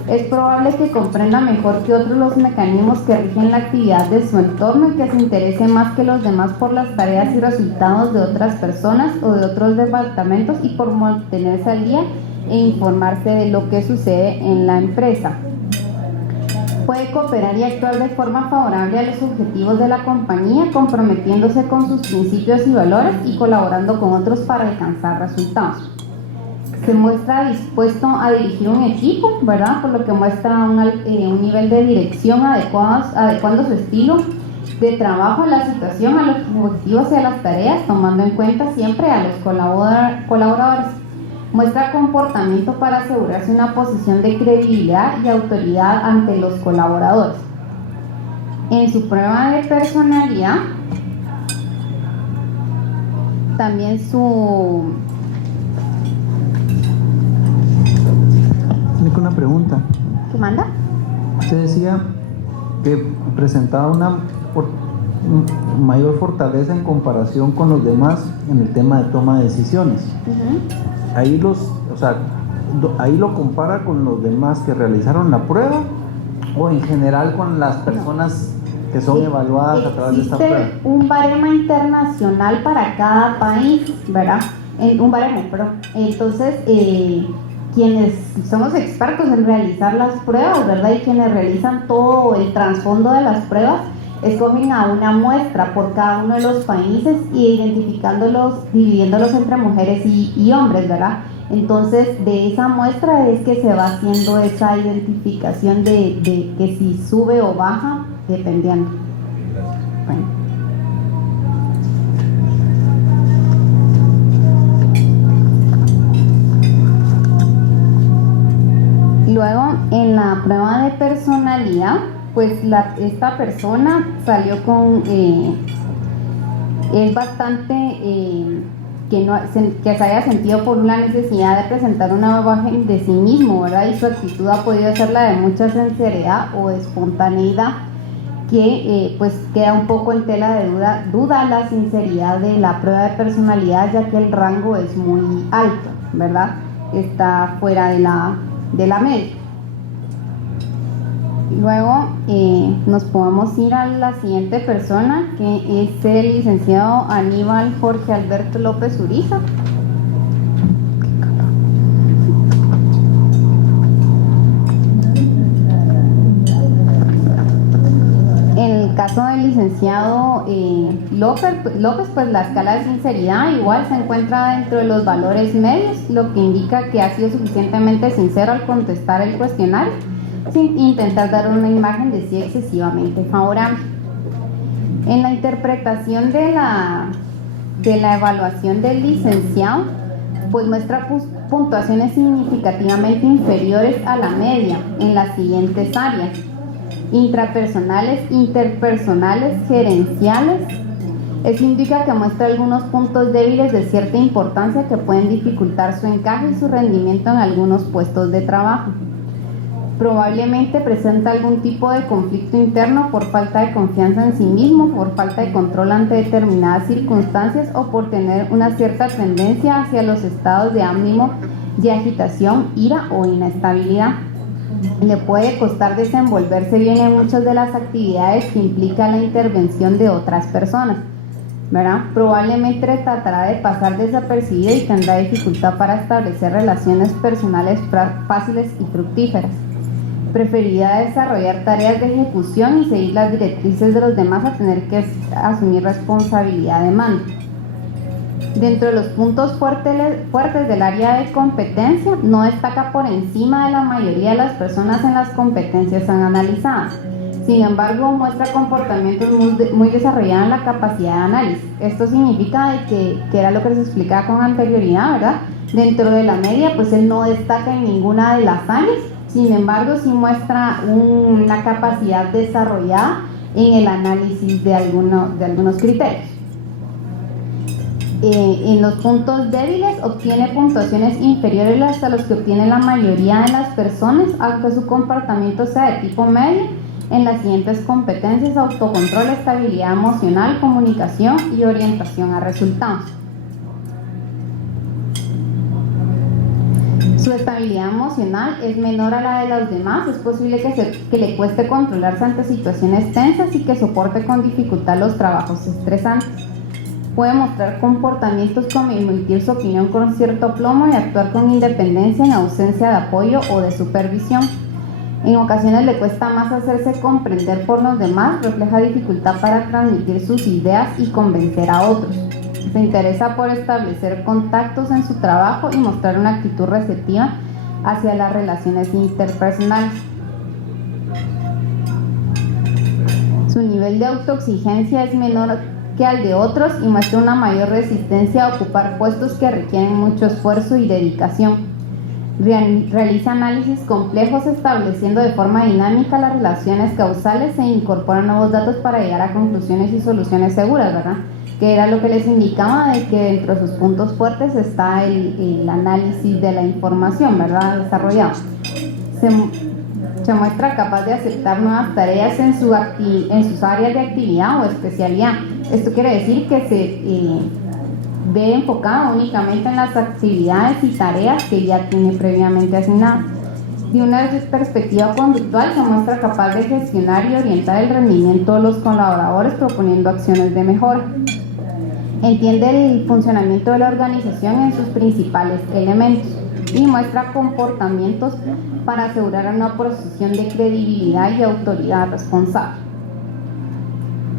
Es probable que comprenda mejor que otros los mecanismos que rigen la actividad de su entorno y que se interese más que los demás por las tareas y resultados de otras personas o de otros departamentos y por mantenerse al día e informarse de lo que sucede en la empresa. Puede cooperar y actuar de forma favorable a los objetivos de la compañía, comprometiéndose con sus principios y valores y colaborando con otros para alcanzar resultados. Se muestra dispuesto a dirigir un equipo, ¿verdad? Por lo que muestra un nivel de dirección adecuando su estilo de trabajo a la situación, a los objetivos y a las tareas, tomando en cuenta siempre a los colaboradores. Muestra comportamiento para asegurarse una posición de credibilidad y autoridad ante los colaboradores. En su prueba de personalidad, también Tengo una pregunta. ¿Qué manda? Usted decía que presentaba una mayor fortaleza en comparación con los demás en el tema de toma de decisiones. Ahí ahí lo compara con los demás que realizaron la prueba, o en general con las personas que son evaluadas a través de esta prueba. Existe un baremo internacional para cada país, ¿verdad? Un baremo, perdón. Entonces, quienes somos expertos en realizar las pruebas, ¿verdad? Y quienes realizan todo el trasfondo de las pruebas, escogen a una muestra por cada uno de los países y dividiéndolos entre mujeres y hombres, ¿verdad? Entonces, de esa muestra es que se va haciendo esa identificación de que si sube o baja, dependiendo. Bueno. Luego, en la prueba de personalidad, pues esta persona salió con, es bastante, que se haya sentido por una necesidad de presentar una imagen de sí mismo, ¿verdad? Y su actitud ha podido ser la de mucha sinceridad o espontaneidad, que pues queda un poco en tela de duda la sinceridad de la prueba de personalidad, ya que el rango es muy alto, ¿verdad? Está fuera de la media. Luego nos podemos ir a la siguiente persona, que es el licenciado Aníbal Jorge Alberto López Uriza. En el caso del licenciado López, pues la escala de sinceridad igual se encuentra dentro de los valores medios, lo que indica que ha sido suficientemente sincero al contestar el cuestionario, sin intentar dar una imagen de sí excesivamente favorable. En la interpretación de la evaluación del licenciado, pues muestra puntuaciones significativamente inferiores a la media en las siguientes áreas: intrapersonales, interpersonales, gerenciales. Eso indica que muestra algunos puntos débiles de cierta importancia que pueden dificultar su encaje y su rendimiento en algunos puestos de trabajo. Probablemente presenta algún tipo de conflicto interno por falta de confianza en sí mismo, por falta de control ante determinadas circunstancias o por tener una cierta tendencia hacia los estados de ánimo de agitación, ira o inestabilidad. Le puede costar desenvolverse bien en muchas de las actividades que implican la intervención de otras personas, ¿verdad? Probablemente tratará de pasar desapercibido y tendrá dificultad para establecer relaciones personales fáciles y fructíferas. Preferirá desarrollar tareas de ejecución y seguir las directrices de los demás a tener que asumir responsabilidad de mando. Dentro de los puntos fuertes del área de competencia, no destaca por encima de la mayoría de las personas en las competencias analizadas. Sin embargo, muestra comportamientos muy desarrollados en la capacidad de análisis. Esto significa que era lo que les explicaba con anterioridad, ¿verdad? Dentro de la media, pues él no destaca en ninguna de las áreas. Sin embargo, sí muestra una capacidad desarrollada en el análisis de algunos criterios. En los puntos débiles obtiene puntuaciones inferiores a los que obtiene la mayoría de las personas, aunque su comportamiento sea de tipo medio en las siguientes competencias: autocontrol, estabilidad emocional, comunicación y orientación a resultados. Su estabilidad emocional es menor a la de los demás. Es posible que le cueste controlarse ante situaciones tensas y que soporte con dificultad los trabajos estresantes. Puede mostrar comportamientos como emitir su opinión con cierto plomo y actuar con independencia en ausencia de apoyo o de supervisión. En ocasiones le cuesta más hacerse comprender por los demás, refleja dificultad para transmitir sus ideas y convencer a otros. Se interesa por establecer contactos en su trabajo y mostrar una actitud receptiva hacia las relaciones interpersonales. Su nivel de autoexigencia es menor que al de otros y muestra una mayor resistencia a ocupar puestos que requieren mucho esfuerzo y dedicación. Realiza análisis complejos estableciendo de forma dinámica las relaciones causales e incorpora nuevos datos para llegar a conclusiones y soluciones seguras, ¿verdad? Que era lo que les indicaba de que dentro de sus puntos fuertes está el análisis de la información, ¿verdad? Desarrollado. Se muestra capaz de aceptar nuevas tareas en sus áreas de actividad o especialidad. Esto quiere decir que se ve enfocado únicamente en las actividades y tareas que ya tiene previamente asignadas. De una perspectiva conductual, se muestra capaz de gestionar y orientar el rendimiento de los colaboradores proponiendo acciones de mejora. Entiende el funcionamiento de la organización en sus principales elementos y muestra comportamientos para asegurar una posición de credibilidad y autoridad responsable.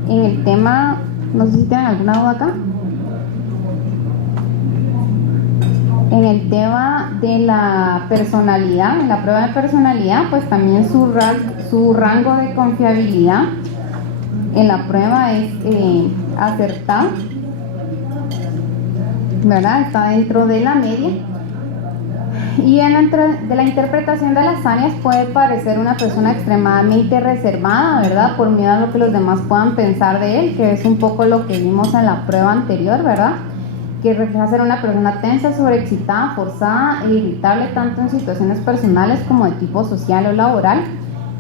En el tema, no sé si tienen alguna duda acá. En el tema de la personalidad, en la prueba de personalidad, pues también su rango de confiabilidad en la prueba es acertado, ¿verdad? Está dentro de la media. Y de la interpretación de las áreas puede parecer una persona extremadamente reservada, ¿verdad? Por miedo a lo que los demás puedan pensar de él, que es un poco lo que vimos en la prueba anterior, ¿verdad? Que refleja ser una persona tensa, sobreexcitada, forzada e irritable tanto en situaciones personales como de tipo social o laboral.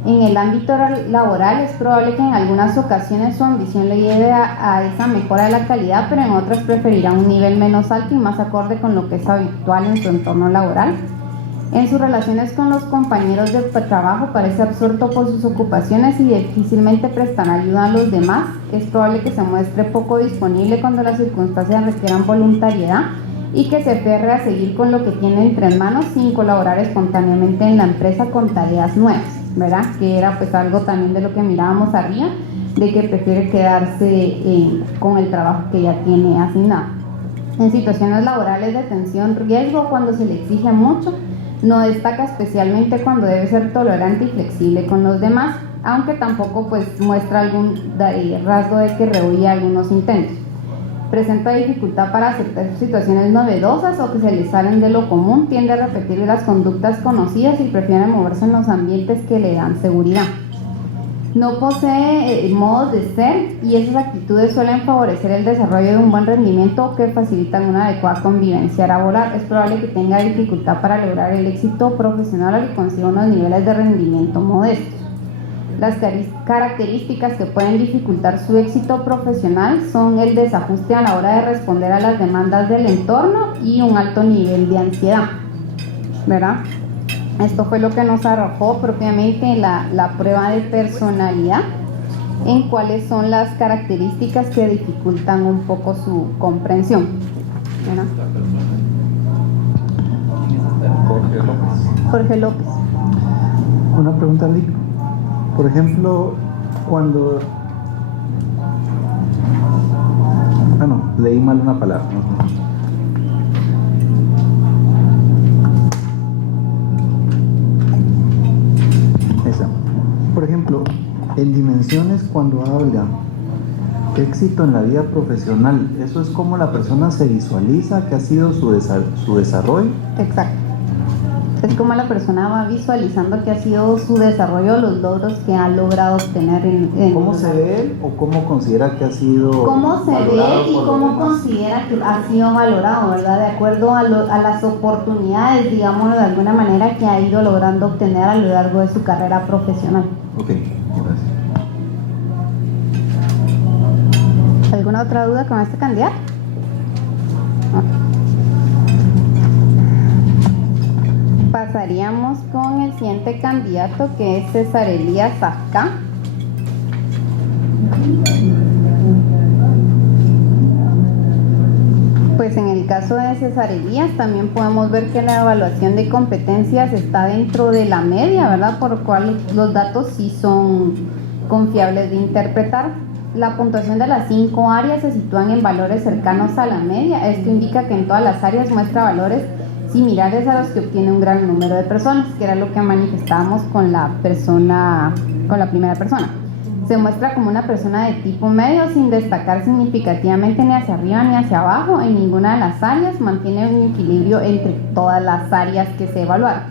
En el ámbito laboral es probable que en algunas ocasiones su ambición le lleve a esa mejora de la calidad, pero en otras preferirá un nivel menos alto y más acorde con lo que es habitual en su entorno laboral. En sus relaciones con los compañeros de trabajo parece absorto por sus ocupaciones y difícilmente prestará ayuda a los demás. Es probable que se muestre poco disponible cuando las circunstancias requieran voluntariedad y que se aferre a seguir con lo que tiene entre manos sin colaborar espontáneamente en la empresa con tareas nuevas, ¿verdad? Que era pues algo también de lo que mirábamos arriba, de que prefiere quedarse con el trabajo que ya tiene asignado. En situaciones laborales de tensión, riesgo, cuando se le exige mucho, no destaca especialmente cuando debe ser tolerante y flexible con los demás, aunque tampoco pues muestra algún rasgo de que rehuye algunos intentos. Presenta dificultad para aceptar situaciones novedosas o que se le salen de lo común, tiende a repetir las conductas conocidas y prefiere moverse en los ambientes que le dan seguridad. No posee modos de ser y esas actitudes suelen favorecer el desarrollo de un buen rendimiento que facilitan una adecuada convivencia laboral. Es probable que tenga dificultad para lograr el éxito profesional o que consiga unos niveles de rendimiento modestos. Las características que pueden dificultar su éxito profesional son el desajuste a la hora de responder a las demandas del entorno y un alto nivel de ansiedad, ¿verdad? Esto fue lo que nos arrojó propiamente la prueba de personalidad, en cuáles son las características que dificultan un poco su comprensión, ¿verdad? Jorge López. Una pregunta, Lick. Por ejemplo, cuando... leí mal una palabra. Esa. Por ejemplo, en dimensiones, cuando habla éxito en la vida profesional, ¿eso es como la persona se visualiza que ha sido su desarrollo? Exacto. Es como la persona va visualizando que ha sido su desarrollo, los logros que ha logrado obtener ¿Cómo se ve él o cómo considera que ha sido cómo se ve y cómo considera que ha sido valorado, ¿verdad? De acuerdo a las oportunidades, digámoslo de alguna manera, que ha ido logrando obtener a lo largo de su carrera profesional. Ok, gracias. ¿Alguna otra duda con este candidato? No. Pasaríamos con el siguiente candidato, que es César Elías Azcá. Pues en el caso caso de César Elías también podemos ver que la evaluación de competencias está dentro de la media, ¿verdad? Por lo cual los datos sí son confiables de interpretar. La puntuación de las 5 áreas se sitúan en valores cercanos a la media. Esto indica que en todas las áreas muestra valores similares a los que obtiene un gran número de personas, que era lo que manifestábamos con la primera persona. Se muestra como una persona de tipo medio sin destacar significativamente ni hacia arriba ni hacia abajo en ninguna de las áreas, mantiene un equilibrio entre todas las áreas que se evaluaron.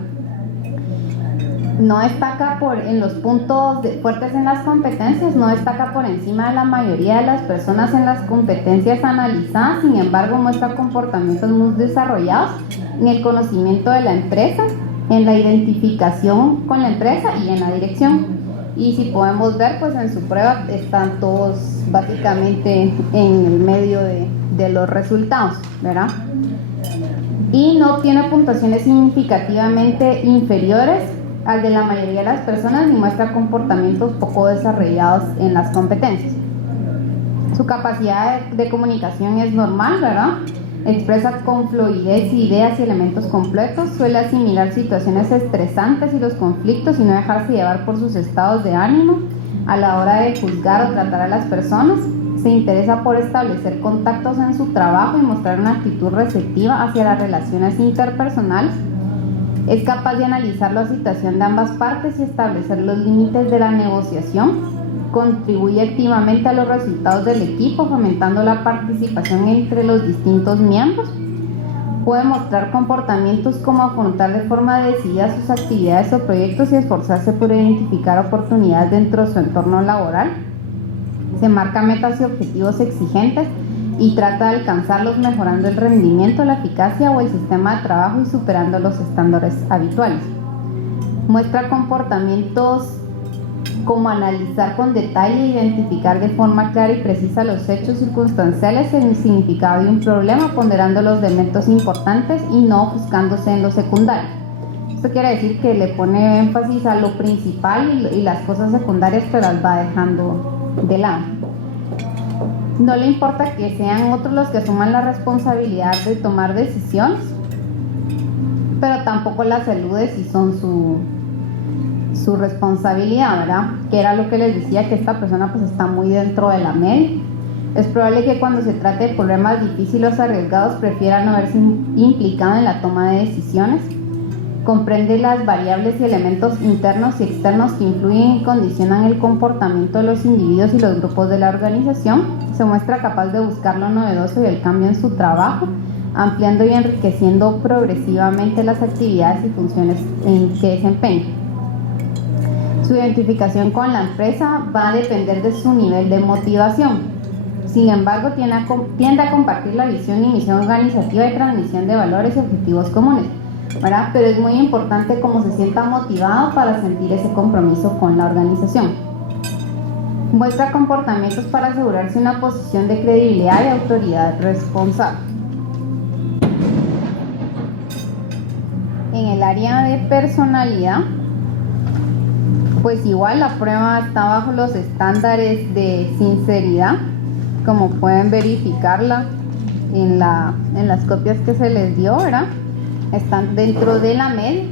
No destaca en los puntos fuertes en las competencias, no destaca por encima de la mayoría de las personas en las competencias analizadas, sin embargo muestra comportamientos muy desarrollados en el conocimiento de la empresa, en la identificación con la empresa y en la dirección. Y si podemos ver, pues en su prueba están todos básicamente en el medio de los resultados, ¿verdad? Y no tiene puntuaciones significativamente inferiores al de la mayoría de las personas ni muestra comportamientos poco desarrollados en las competencias. Su capacidad de comunicación es normal, ¿verdad? Expresa con fluidez ideas y elementos completos, suele asimilar situaciones estresantes y los conflictos y no dejarse llevar por sus estados de ánimo a la hora de juzgar o tratar a las personas. Se interesa por establecer contactos en su trabajo y mostrar una actitud receptiva hacia las relaciones interpersonales. Es capaz de analizar la situación de ambas partes y establecer los límites de la negociación. Contribuye activamente a los resultados del equipo, fomentando la participación entre los distintos miembros. Puede mostrar comportamientos como afrontar de forma decidida sus actividades o proyectos y esforzarse por identificar oportunidades dentro de su entorno laboral. Se marca metas y objetivos exigentes y trata de alcanzarlos mejorando el rendimiento, la eficacia o el sistema de trabajo y superando los estándares habituales. Muestra comportamientos como analizar con detalle e identificar de forma clara y precisa los hechos circunstanciales en el significado de un problema, ponderando los elementos importantes y no ofuscándose en lo secundario. Esto quiere decir que le pone énfasis a lo principal y las cosas secundarias, pero las va dejando de lado. No le importa que sean otros los que asuman la responsabilidad de tomar decisiones, pero tampoco las elude si son su responsabilidad, ¿verdad? Que era lo que les decía, que esta persona pues está muy dentro de la media. Es probable que cuando se trate de problemas difíciles o arriesgados prefiera no verse implicado en la toma de decisiones. Comprende las variables y elementos internos y externos que influyen y condicionan el comportamiento de los individuos y los grupos de la organización. Se muestra capaz de buscar lo novedoso y el cambio en su trabajo, ampliando y enriqueciendo progresivamente las actividades y funciones en que desempeña. Su identificación con la empresa va a depender de su nivel de motivación. Sin embargo, tiende a compartir la visión y misión organizativa y transmisión de valores y objetivos comunes, ¿verdad? Pero es muy importante cómo se sienta motivado para sentir ese compromiso con la organización. Muestra comportamientos para asegurarse una posición de credibilidad y autoridad responsable. En el área de personalidad, pues igual la prueba está bajo los estándares de sinceridad, como pueden verificarla en las copias que se les dio, ¿verdad? Están dentro de la media.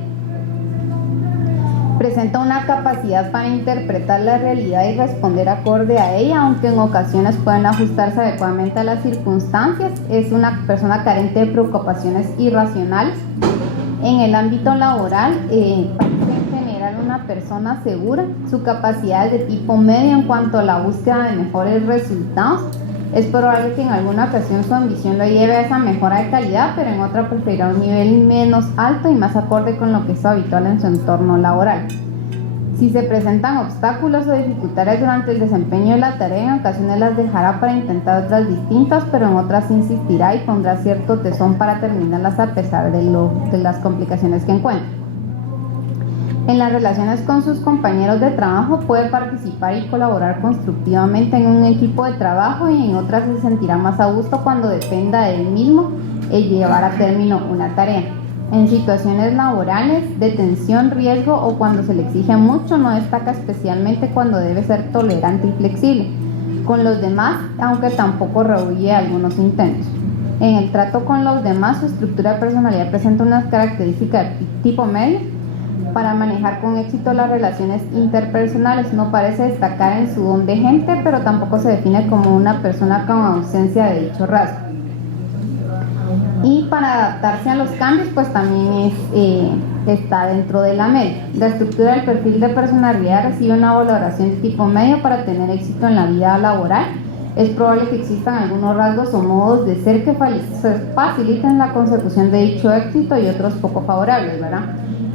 Presenta una capacidad para interpretar la realidad y responder acorde a ella, aunque en ocasiones pueden ajustarse adecuadamente a las circunstancias. Es una persona carente de preocupaciones irracionales. En el ámbito laboral, una persona segura. Su capacidad es de tipo medio en cuanto a la búsqueda de mejores resultados. Es probable que en alguna ocasión su ambición lo lleve a esa mejora de calidad, pero en otra preferirá un nivel menos alto y más acorde con lo que es habitual en su entorno laboral. Si se presentan obstáculos o dificultades durante el desempeño de la tarea, en ocasiones las dejará para intentar otras distintas, pero en otras insistirá y pondrá cierto tesón para terminarlas a pesar de las complicaciones que encuentra. En las relaciones con sus compañeros de trabajo puede participar y colaborar constructivamente en un equipo de trabajo, y en otras se sentirá más a gusto cuando dependa de él mismo el llevar a término una tarea. En situaciones laborales de tensión, riesgo o cuando se le exige mucho, no destaca especialmente cuando debe ser tolerante y flexible con los demás, aunque tampoco rehuye algunos intentos. En el trato con los demás, su estructura de personalidad presenta unas características de tipo medio para manejar con éxito las relaciones interpersonales. No parece destacar en su don de gente, pero tampoco se define como una persona con ausencia de dicho rasgo. Y para adaptarse a los cambios, pues también está dentro de la media. La estructura del perfil de personalidad recibe una valoración de tipo medio para tener éxito en la vida laboral. Es probable que existan algunos rasgos o modos de ser que faciliten la consecución de dicho éxito y otros poco favorables, ¿verdad?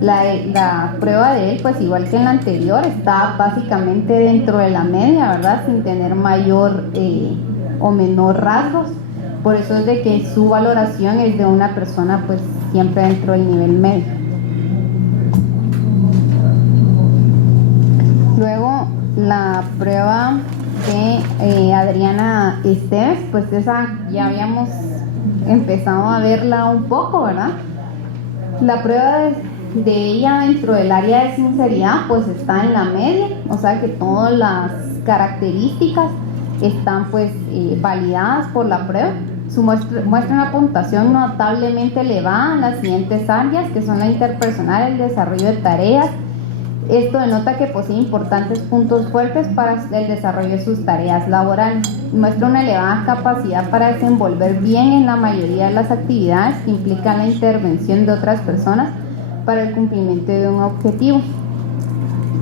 La prueba de él, pues igual que en la anterior, está básicamente dentro de la media, ¿verdad? Sin tener mayor o menor rasgos. Por eso es de que su valoración es de una persona pues siempre dentro del nivel medio. Luego la prueba de Adriana Esteves, pues esa ya habíamos empezado a verla un poco, ¿verdad? La prueba de ella dentro del área de sinceridad pues está en la media, o sea que todas las características están pues validadas por la prueba. Muestra una puntuación notablemente elevada en las siguientes áreas, que son la interpersonal, el desarrollo de tareas. Esto denota que posee importantes puntos fuertes para el desarrollo de sus tareas laborales. Muestra una elevada capacidad para desenvolver bien en la mayoría de las actividades que implican la intervención de otras personas para el cumplimiento de un objetivo.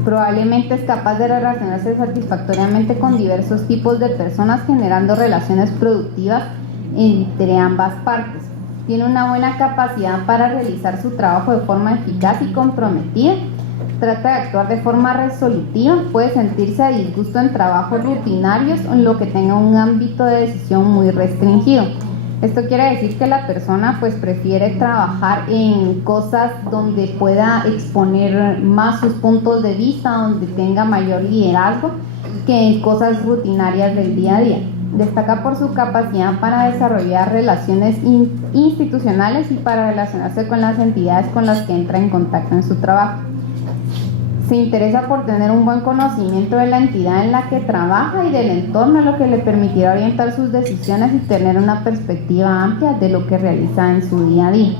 Probablemente es capaz de relacionarse satisfactoriamente con diversos tipos de personas, generando relaciones productivas entre ambas partes. Tiene una buena capacidad para realizar su trabajo de forma eficaz y comprometida. Trata de actuar de forma resolutiva. Puede sentirse a disgusto en trabajos rutinarios o en lo que tenga un ámbito de decisión muy restringido. Esto quiere decir que la persona pues prefiere trabajar en cosas donde pueda exponer más sus puntos de vista, donde tenga mayor liderazgo, que en cosas rutinarias del día a día. Destaca por su capacidad para desarrollar relaciones institucionales y para relacionarse con las entidades con las que entra en contacto en su trabajo. Se interesa por tener un buen conocimiento de la entidad en la que trabaja y del entorno, lo que le permitirá orientar sus decisiones y tener una perspectiva amplia de lo que realiza en su día a día.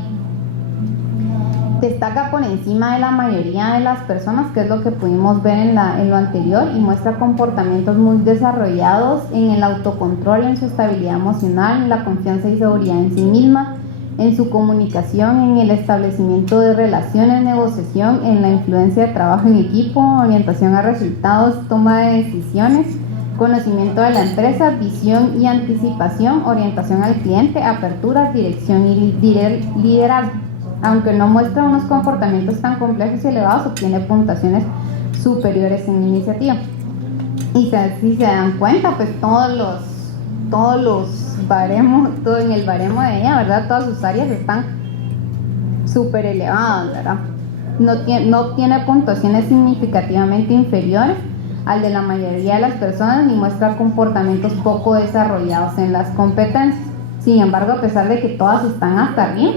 Destaca por encima de la mayoría de las personas, que es lo que pudimos ver en lo anterior, y muestra comportamientos muy desarrollados en el autocontrol, en su estabilidad emocional, en la confianza y seguridad en sí misma, en su comunicación, en el establecimiento de relaciones, negociación, en la influencia de trabajo en equipo, orientación a resultados, toma de decisiones, conocimiento de la empresa, visión y anticipación, orientación al cliente, apertura, dirección y liderazgo. Aunque no muestra unos comportamientos tan complejos y elevados, obtiene puntuaciones superiores en iniciativa. Y si se dan cuenta, pues todos los baremos, todo en el baremo de ella, ¿verdad? Todas sus áreas están súper elevadas, ¿verdad? No obtiene puntuaciones significativamente inferiores al de la mayoría de las personas, ni muestra comportamientos poco desarrollados en las competencias. Sin embargo, a pesar de que todas están hasta arriba,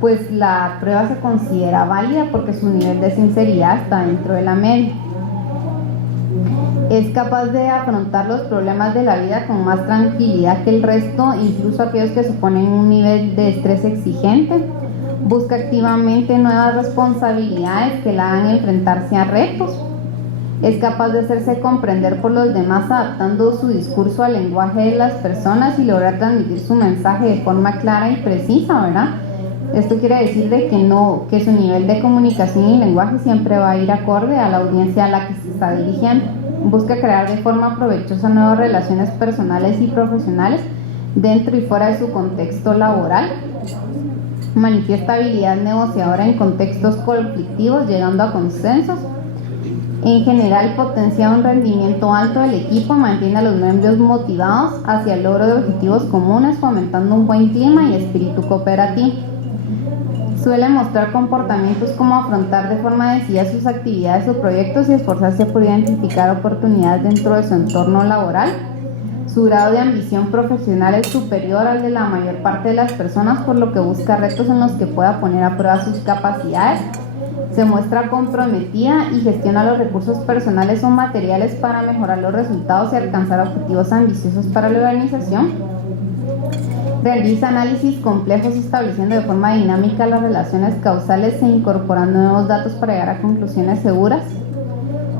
pues la prueba se considera válida porque su nivel de sinceridad está dentro de la media. Es capaz de afrontar los problemas de la vida con más tranquilidad que el resto, incluso aquellos que suponen un nivel de estrés exigente. Busca activamente nuevas responsabilidades que la hagan enfrentarse a retos. Es capaz de hacerse comprender por los demás, adaptando su discurso al lenguaje de las personas y lograr transmitir su mensaje de forma clara y precisa, ¿verdad? Esto quiere decir de que su nivel de comunicación y lenguaje siempre va a ir acorde a la audiencia a la que se está dirigiendo. Busca crear de forma provechosa nuevas relaciones personales y profesionales dentro y fuera de su contexto laboral. Manifiesta habilidad negociadora en contextos conflictivos, llegando a consensos. En general, potencia un rendimiento alto del equipo, mantiene a los miembros motivados hacia el logro de objetivos comunes, fomentando un buen clima y espíritu cooperativo. Suele mostrar comportamientos como afrontar de forma decidida sus actividades o proyectos y esforzarse por identificar oportunidades dentro de su entorno laboral. Su grado de ambición profesional es superior al de la mayor parte de las personas, por lo que busca retos en los que pueda poner a prueba sus capacidades. Se muestra comprometida y gestiona los recursos personales o materiales para mejorar los resultados y alcanzar objetivos ambiciosos para la organización. Realiza análisis complejos estableciendo de forma dinámica las relaciones causales e incorporando nuevos datos para llegar a conclusiones seguras.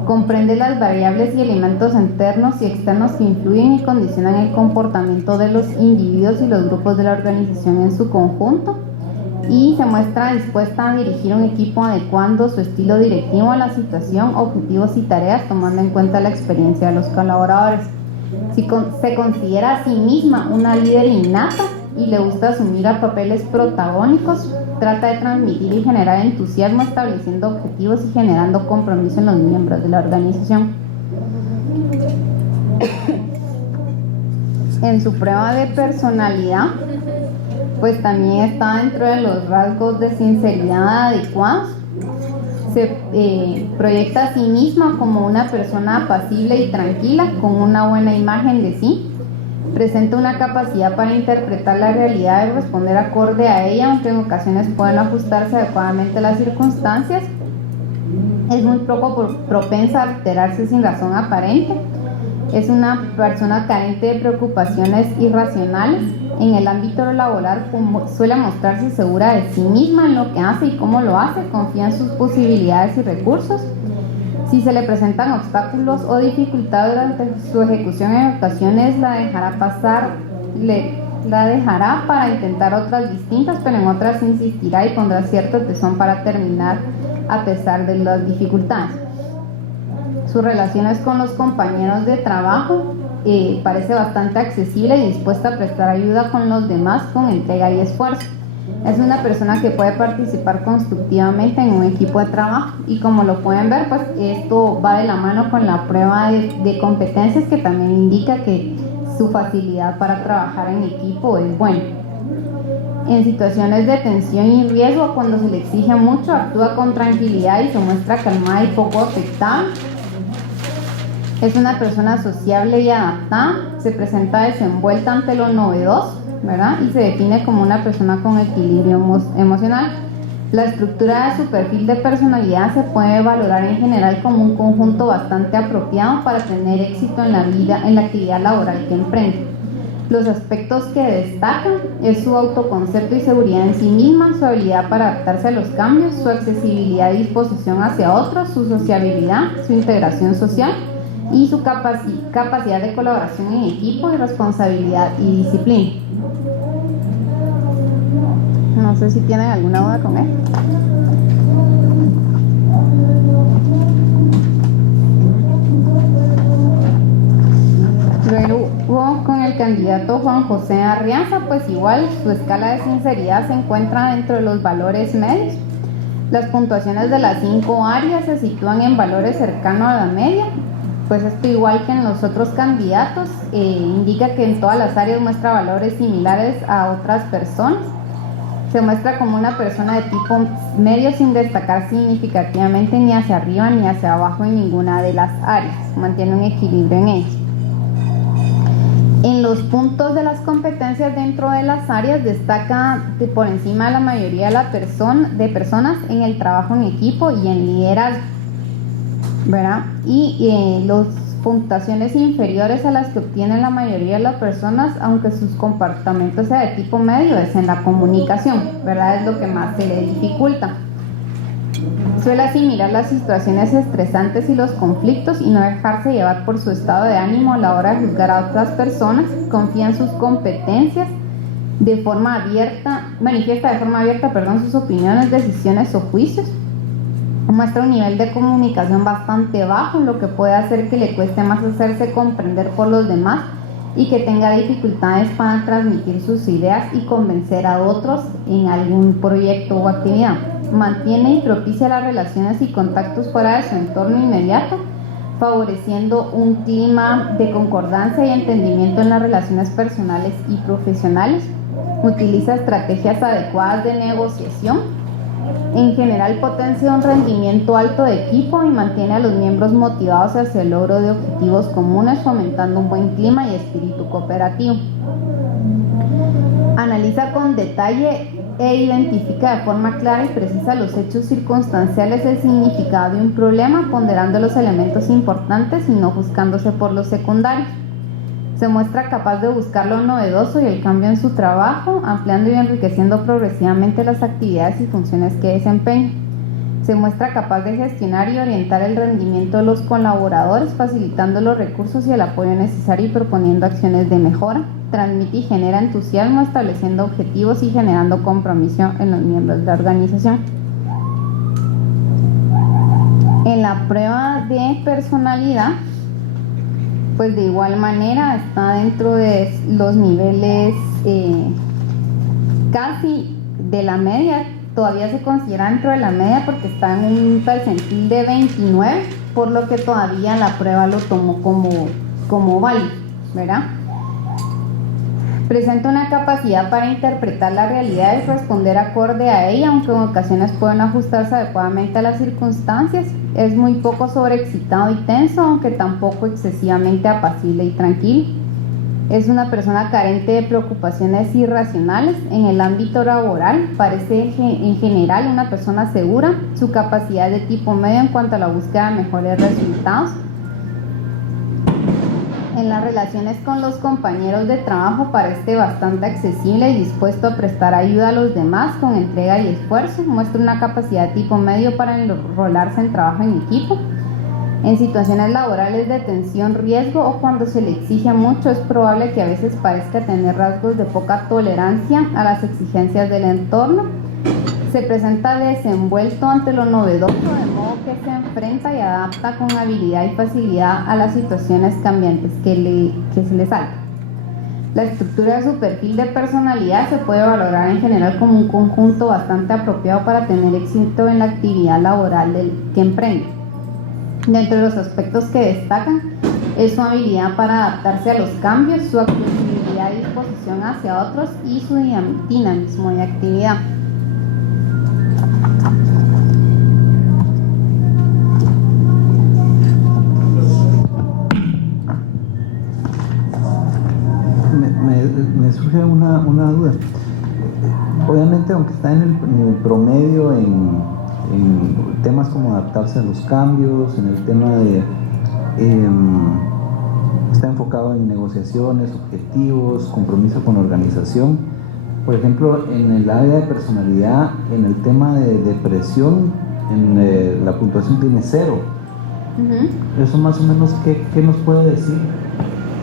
Comprende las variables y elementos internos y externos que influyen y condicionan el comportamiento de los individuos y los grupos de la organización en su conjunto. Y se muestra dispuesta a dirigir un equipo adecuando su estilo directivo a la situación, objetivos y tareas, tomando en cuenta la experiencia de los colaboradores. Si se considera a sí misma una líder innata y le gusta asumir a papeles protagónicos, trata de transmitir y generar entusiasmo estableciendo objetivos y generando compromiso en los miembros de la organización. En su prueba de personalidad, pues también está dentro de los rasgos de sinceridad adecuados. Se proyecta a sí misma como una persona apacible y tranquila, con una buena imagen de sí. Presenta una capacidad para interpretar la realidad y responder acorde a ella, aunque en ocasiones pueden ajustarse adecuadamente a las circunstancias. Es muy poco propensa a alterarse sin razón aparente. Es una persona carente de preocupaciones irracionales. En el ámbito laboral suele mostrarse segura de sí misma en lo que hace y cómo lo hace, confía en sus posibilidades y recursos. Si se le presentan obstáculos o dificultades durante su ejecución, en ocasiones la dejará para intentar otras distintas, pero en otras insistirá y pondrá cierto tesón para terminar a pesar de las dificultades. Sus relaciones con los compañeros de trabajo parece bastante accesible y dispuesta a prestar ayuda con los demás con entrega y esfuerzo. Es una persona que puede participar constructivamente en un equipo de trabajo y, como lo pueden ver, pues esto va de la mano con la prueba de competencias, que también indica que su facilidad para trabajar en equipo es buena. En situaciones de tensión y riesgo, cuando se le exige mucho, actúa con tranquilidad y se muestra calmada y poco afectada. Es una persona sociable y adaptada, se presenta desenvuelta ante lo novedoso, ¿verdad? Y se define como una persona con equilibrio emocional. La estructura de su perfil de personalidad se puede valorar en general como un conjunto bastante apropiado para tener éxito en la actividad laboral que emprende. Los aspectos que destacan es su autoconcepto y seguridad en sí misma, su habilidad para adaptarse a los cambios, su accesibilidad y disposición hacia otros, su sociabilidad, su integración social y su capacidad de colaboración en equipo y responsabilidad y disciplina. No sé si tienen alguna duda con él. Luego, con el candidato Juan José Arriaza, pues igual su escala de sinceridad se encuentra dentro de los valores medios. Las puntuaciones de las 5 áreas se sitúan en valores cercanos a la media. Pues esto, igual que en los otros candidatos, indica que en todas las áreas muestra valores similares a otras personas. Se muestra como una persona de tipo medio sin destacar significativamente ni hacia arriba ni hacia abajo en ninguna de las áreas. Mantiene un equilibrio en ellas. En los puntos de las competencias dentro de las áreas destaca por encima de la mayoría de personas en el trabajo en equipo y en liderazgo, ¿verdad? Y las puntuaciones inferiores a las que obtienen la mayoría de las personas, aunque sus comportamientos sea de tipo medio, es en la comunicación, ¿verdad? Es lo que más se le dificulta. Suele asimilar las situaciones estresantes y los conflictos y no dejarse llevar por su estado de ánimo a la hora de juzgar a otras personas. Confía en sus competencias manifiesta de forma abierta, sus opiniones, decisiones o juicios. Muestra un nivel de comunicación bastante bajo, lo que puede hacer que le cueste más hacerse comprender por los demás y que tenga dificultades para transmitir sus ideas y convencer a otros en algún proyecto o actividad. Mantiene y propicia las relaciones y contactos fuera de su entorno inmediato, favoreciendo un clima de concordancia y entendimiento en las relaciones personales y profesionales. Utiliza estrategias adecuadas de negociación. En general, potencia un rendimiento alto de equipo y mantiene a los miembros motivados hacia el logro de objetivos comunes, fomentando un buen clima y espíritu cooperativo. Analiza con detalle e identifica de forma clara y precisa los hechos circunstanciales, el significado de un problema, ponderando los elementos importantes y no juzgándose por los secundarios. Se muestra capaz de buscar lo novedoso y el cambio en su trabajo, ampliando y enriqueciendo progresivamente las actividades y funciones que desempeña. Se muestra capaz de gestionar y orientar el rendimiento de los colaboradores, facilitando los recursos y el apoyo necesario y proponiendo acciones de mejora. Transmite y genera entusiasmo, estableciendo objetivos y generando compromiso en los miembros de la organización. En la prueba de personalidad, pues de igual manera está dentro de los niveles casi de la media. Todavía se considera dentro de la media porque está en un percentil de 29, por lo que todavía la prueba lo tomó como válido, ¿verdad? Presenta una capacidad para interpretar la realidad y responder acorde a ella, aunque en ocasiones pueden ajustarse adecuadamente a las circunstancias. Es muy poco sobreexcitado y tenso, aunque tampoco excesivamente apacible y tranquilo. Es una persona carente de preocupaciones irracionales. En el ámbito laboral parece en general una persona segura. Su capacidad es de tipo medio en cuanto a la búsqueda de mejores resultados. En las relaciones con los compañeros de trabajo parece bastante accesible y dispuesto a prestar ayuda a los demás con entrega y esfuerzo. Muestra una capacidad de tipo medio para enrolarse en trabajo en equipo. En situaciones laborales de tensión, riesgo o cuando se le exige mucho, es probable que a veces parezca tener rasgos de poca tolerancia a las exigencias del entorno. Se presenta desenvuelto ante lo novedoso, de modo que se enfrenta y adapta con habilidad y facilidad a las situaciones cambiantes que se le salgan. La estructura de su perfil de personalidad se puede valorar en general como un conjunto bastante apropiado para tener éxito en la actividad laboral que emprende. Dentro de los aspectos que destacan es su habilidad para adaptarse a los cambios, su accesibilidad y disposición hacia otros y su dinamismo de actividad. Me surge una duda. Obviamente, aunque está en el promedio en temas como adaptarse a los cambios, en el tema de está enfocado en negociaciones, objetivos, compromiso con la organización. Por ejemplo, en el área de personalidad, en el tema de depresión, la puntuación tiene 0. Eso más o menos, ¿qué nos puede decir?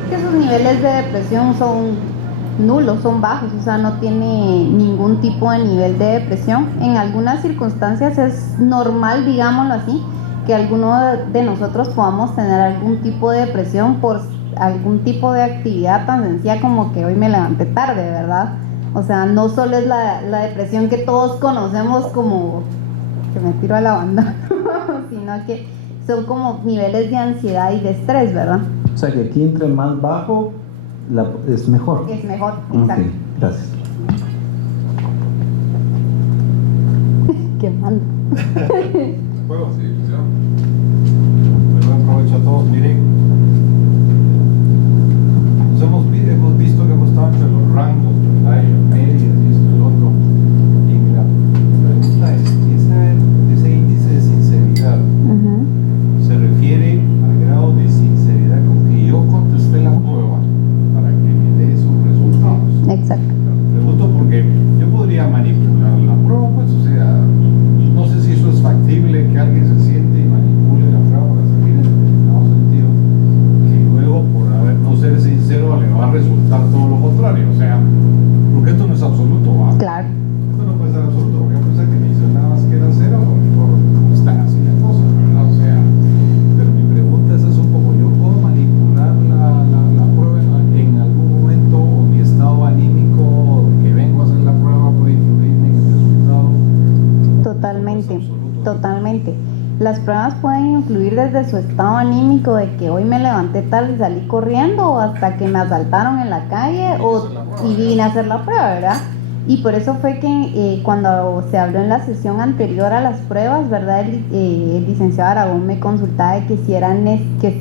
Que sus niveles de depresión son nulos, son bajos, o sea, no tiene ningún tipo de nivel de depresión. En algunas circunstancias es normal, digámoslo así, que alguno de nosotros podamos tener algún tipo de depresión por algún tipo de actividad tan sencilla como que hoy me levanté tarde, ¿verdad? O sea, no solo es la depresión que todos conocemos como que me tiro a la banda, sino que son como niveles de ansiedad y de estrés, ¿verdad? O sea, que aquí entre más bajo es mejor. Es mejor, exacto. Ok, gracias. Qué mal. ¿Puedo? Sí, ya. Bueno, aprovecho a todos. Miren, hemos visto que hemos estado entre los rangos, ¿verdad? Y las medias y esto y lo otro. Y la pregunta es, ese índice de sinceridad se refiere al grado de sinceridad con que yo contesté la prueba para que me dé sus resultados. Exacto. Pregunto porque yo podría manipular la prueba, pues, o sea, no sé si eso es factible, que alguien se siente y manipule la prueba para salir en determinado sentido, que luego por no ser sincero le va a resultar todo lo contrario, o sea, porque esto no es absoluto, ¿va? Claro. Esto no puede ser absoluto, porque yo pensé que mencionabas que era 0 por cómo están así las cosas, ¿verdad? O sea, pero mi pregunta es un poco, ¿yo puedo manipular la prueba en algún momento, o mi estado anímico que vengo a hacer la prueba puede influirme en el resultado? Totalmente, totalmente. Las pruebas pueden influir desde su estado anímico de que hoy me levanté tarde y salí corriendo, o hasta que me asaltaron en la calle y vine a hacer la prueba, ¿verdad? Y por eso fue que cuando se habló en la sesión anterior a las pruebas, ¿verdad? El licenciado Aragón me consultaba de que si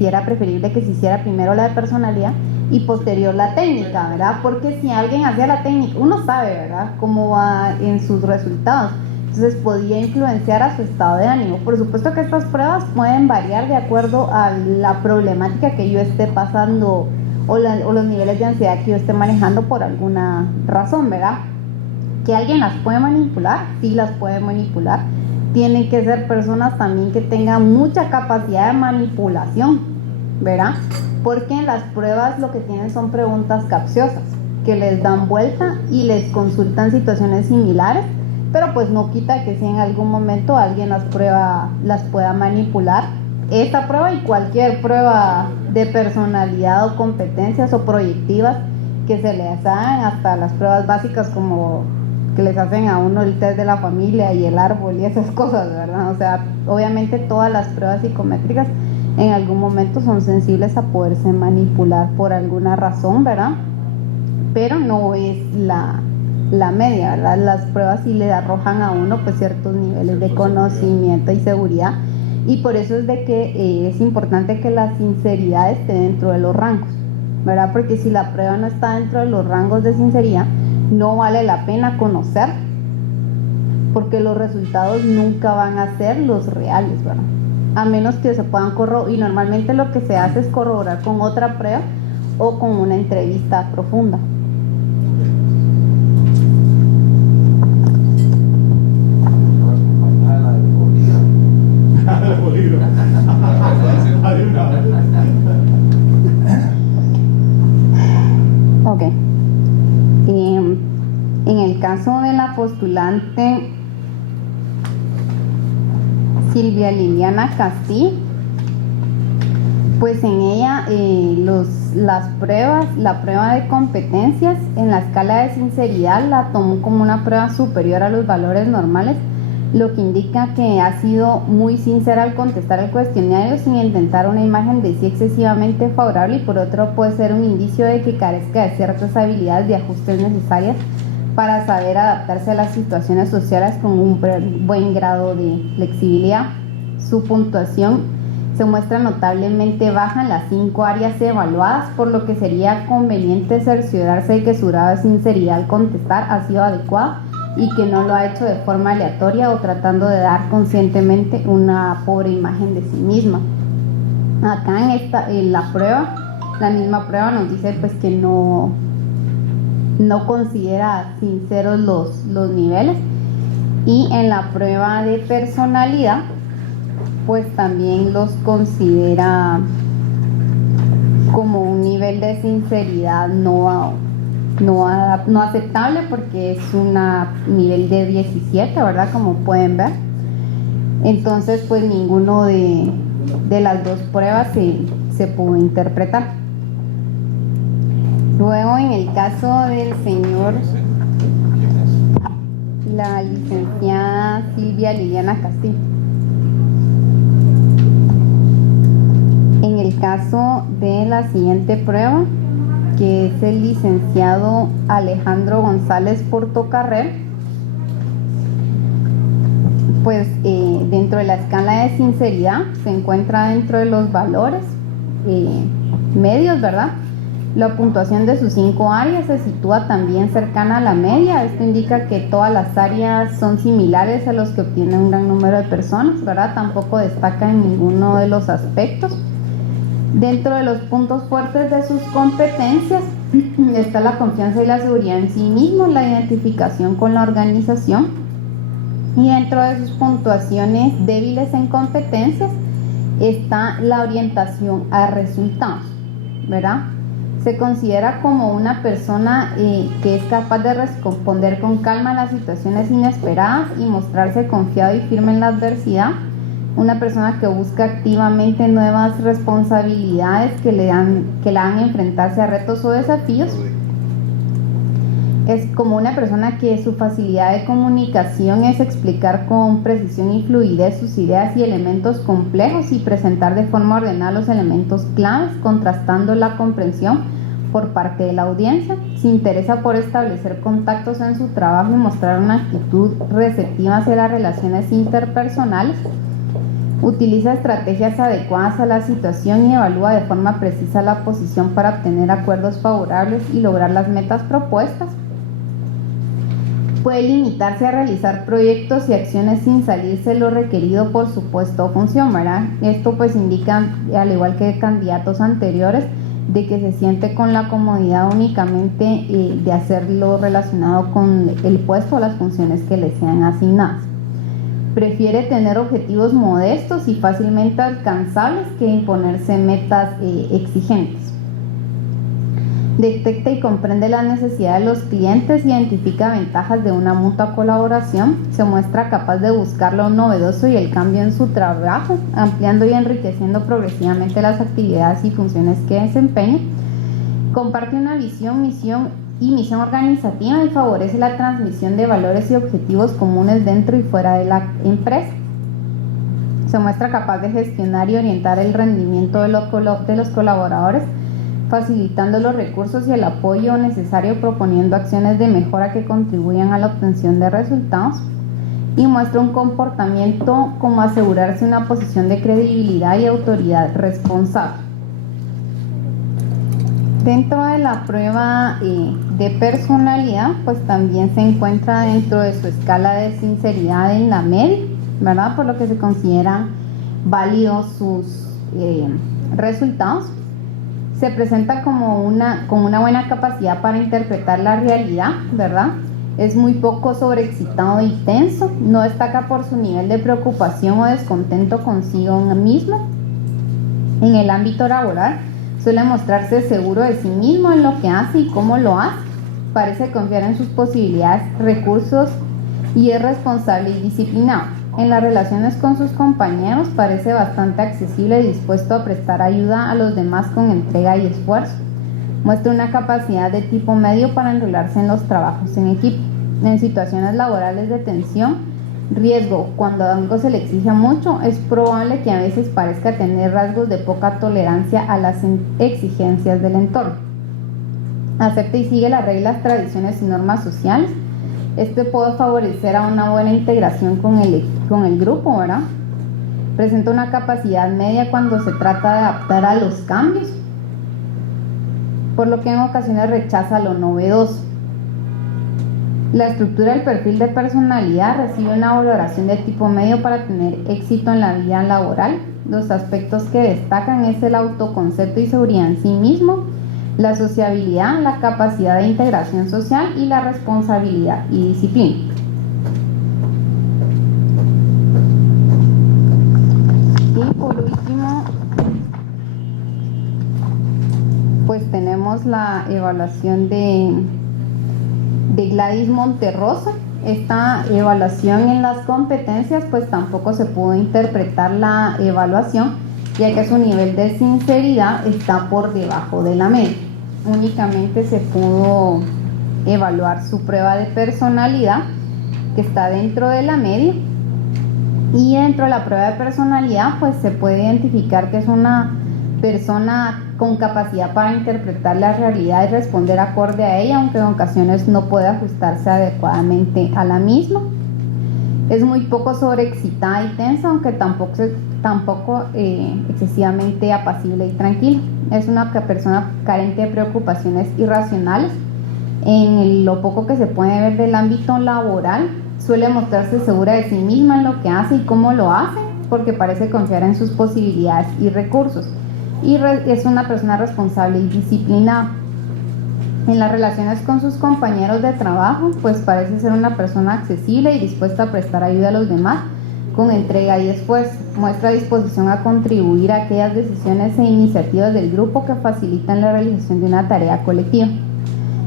era preferible que se hiciera primero la de personalidad y posterior la técnica, ¿verdad? Porque si alguien hacía la técnica, uno sabe, ¿verdad?, cómo va en sus resultados. Entonces podía influenciar a su estado de ánimo. Por supuesto que estas pruebas pueden variar de acuerdo a la problemática que yo esté pasando o los niveles de ansiedad que yo esté manejando por alguna razón, ¿verdad? ¿Que alguien las puede manipular? Sí, las puede manipular. Tienen que ser personas también que tengan mucha capacidad de manipulación, ¿verdad? Porque en las pruebas lo que tienen son preguntas capciosas, que les dan vuelta y les consultan situaciones similares, pero pues no quita que si en algún momento alguien las pueda manipular. Esta prueba y cualquier prueba de personalidad o competencias o proyectivas que se les hagan, hasta las pruebas básicas como que les hacen a uno el test de la familia y el árbol y esas cosas, ¿verdad? O sea, obviamente todas las pruebas psicométricas en algún momento son sensibles a poderse manipular por alguna razón, ¿verdad? Pero no es la media, ¿verdad? Las pruebas sí le arrojan a uno pues ciertos niveles de conocimiento y seguridad, y por eso es de que es importante que la sinceridad esté dentro de los rangos, ¿verdad? Porque si la prueba no está dentro de los rangos de sinceridad, no vale la pena conocer, porque los resultados nunca van a ser los reales, ¿verdad? A menos que se puedan corroborar, y normalmente lo que se hace es corroborar con otra prueba o con una entrevista profunda. Ok. En el caso de la postulante Silvia Liliana Castillo, pues en ella la prueba de competencias en la escala de sinceridad la tomó como una prueba superior a los valores normales, lo que indica que ha sido muy sincera al contestar el cuestionario sin intentar una imagen de sí excesivamente favorable, y por otro puede ser un indicio de que carezca de ciertas habilidades y ajustes necesarias para saber adaptarse a las situaciones sociales con un buen grado de flexibilidad. Su puntuación se muestra notablemente baja en las 5 áreas evaluadas, por lo que sería conveniente cerciorarse de que su grado de sinceridad al contestar ha sido adecuado y que no lo ha hecho de forma aleatoria o tratando de dar conscientemente una pobre imagen de sí misma. Acá en la misma prueba nos dice pues que no considera sinceros los niveles, y en la prueba de personalidad pues también los considera como un nivel de sinceridad no aceptable, porque es un nivel de 17, ¿verdad? Como pueden ver. Entonces pues ninguno de las dos pruebas se pudo interpretar. Luego, en el caso del señor, la licenciada Silvia Liliana Castillo. En el caso de la siguiente prueba, que es el licenciado Alejandro González Portocarrero, pues dentro de la escala de sinceridad se encuentra dentro de los valores medios, ¿verdad? La puntuación de sus 5 áreas se sitúa también cercana a la media. Esto indica que todas las áreas son similares a los que obtienen un gran número de personas, ¿verdad? Tampoco destaca en ninguno de los aspectos. Dentro de los puntos fuertes de sus competencias está la confianza y la seguridad en sí mismo, la identificación con la organización, y dentro de sus puntuaciones débiles en competencias está la orientación a resultados, ¿verdad? Se considera como una persona que es capaz de responder con calma a las situaciones inesperadas y mostrarse confiado y firme en la adversidad. Una persona que busca activamente nuevas responsabilidades que la hagan enfrentarse a retos o desafíos. Es como una persona que su facilidad de comunicación es explicar con precisión y fluidez sus ideas y elementos complejos y presentar de forma ordenada los elementos claves, contrastando la comprensión por parte de la audiencia. Se interesa por establecer contactos en su trabajo y mostrar una actitud receptiva hacia las relaciones interpersonales. Utiliza estrategias adecuadas a la situación y evalúa de forma precisa la posición para obtener acuerdos favorables y lograr las metas propuestas. Puede limitarse a realizar proyectos y acciones sin salirse lo requerido por su puesto o función, ¿verdad? Esto pues indica, al igual que candidatos anteriores, de que se siente con la comodidad únicamente de hacerlo relacionado con el puesto o las funciones que le sean asignadas. Prefiere tener objetivos modestos y fácilmente alcanzables que imponerse metas exigentes. Detecta y comprende las necesidades de los clientes, identifica ventajas de una mutua colaboración, se muestra capaz de buscar lo novedoso y el cambio en su trabajo, ampliando y enriqueciendo progresivamente las actividades y funciones que desempeña, comparte una visión, misión organizativa y favorece la transmisión de valores y objetivos comunes dentro y fuera de la empresa. Se muestra capaz de gestionar y orientar el rendimiento de los colaboradores, facilitando los recursos y el apoyo necesario, proponiendo acciones de mejora que contribuyan a la obtención de resultados, y muestra un comportamiento como asegurarse una posición de credibilidad y autoridad responsable. Dentro de la prueba de personalidad, pues también se encuentra dentro de su escala de sinceridad en la media, ¿verdad? Por lo que se consideran válidos sus resultados. Se presenta con una buena capacidad para interpretar la realidad, ¿verdad? Es muy poco sobreexcitado y tenso, no destaca por su nivel de preocupación o descontento consigo mismo. En el ámbito laboral, suele mostrarse seguro de sí mismo en lo que hace y cómo lo hace. Parece confiar en sus posibilidades, recursos y es responsable y disciplinado. En las relaciones con sus compañeros parece bastante accesible y dispuesto a prestar ayuda a los demás con entrega y esfuerzo. Muestra una capacidad de tipo medio para enrolarse en los trabajos en equipo. En situaciones laborales de tensión, riesgo, cuando algo se le exige mucho, es probable que a veces parezca tener rasgos de poca tolerancia a las exigencias del entorno. Acepta y sigue las reglas, tradiciones y normas sociales. Puede favorecer a una buena integración con el grupo, ¿verdad? Presenta una capacidad media cuando se trata de adaptar a los cambios, por lo que en ocasiones rechaza lo novedoso. La estructura del perfil de personalidad recibe una valoración de tipo medio para tener éxito en la vida laboral. Los aspectos que destacan es el autoconcepto y seguridad en sí mismo, la sociabilidad, la capacidad de integración social y la responsabilidad y disciplina. Y por último, pues tenemos la evaluación de Gladys Monterrosa. Esta evaluación en las competencias, pues tampoco se pudo interpretar la evaluación, ya que su nivel de sinceridad está por debajo de la media. Únicamente se pudo evaluar su prueba de personalidad, que está dentro de la media, y dentro de la prueba de personalidad pues se puede identificar que es una persona con capacidad para interpretar la realidad y responder acorde a ella, aunque en ocasiones no puede ajustarse adecuadamente a la misma. Es muy poco sobreexcitada y tensa, aunque tampoco excesivamente apacible y tranquila. Es una persona carente de preocupaciones irracionales. En lo poco que se puede ver del ámbito laboral, suele mostrarse segura de sí misma en lo que hace y cómo lo hace, porque parece confiar en sus posibilidades y recursos. Y es una persona responsable y disciplinada. En las relaciones con sus compañeros de trabajo, pues parece ser una persona accesible y dispuesta a prestar ayuda a los demás con entrega y esfuerzo. Muestra disposición a contribuir a aquellas decisiones e iniciativas del grupo que facilitan la realización de una tarea colectiva.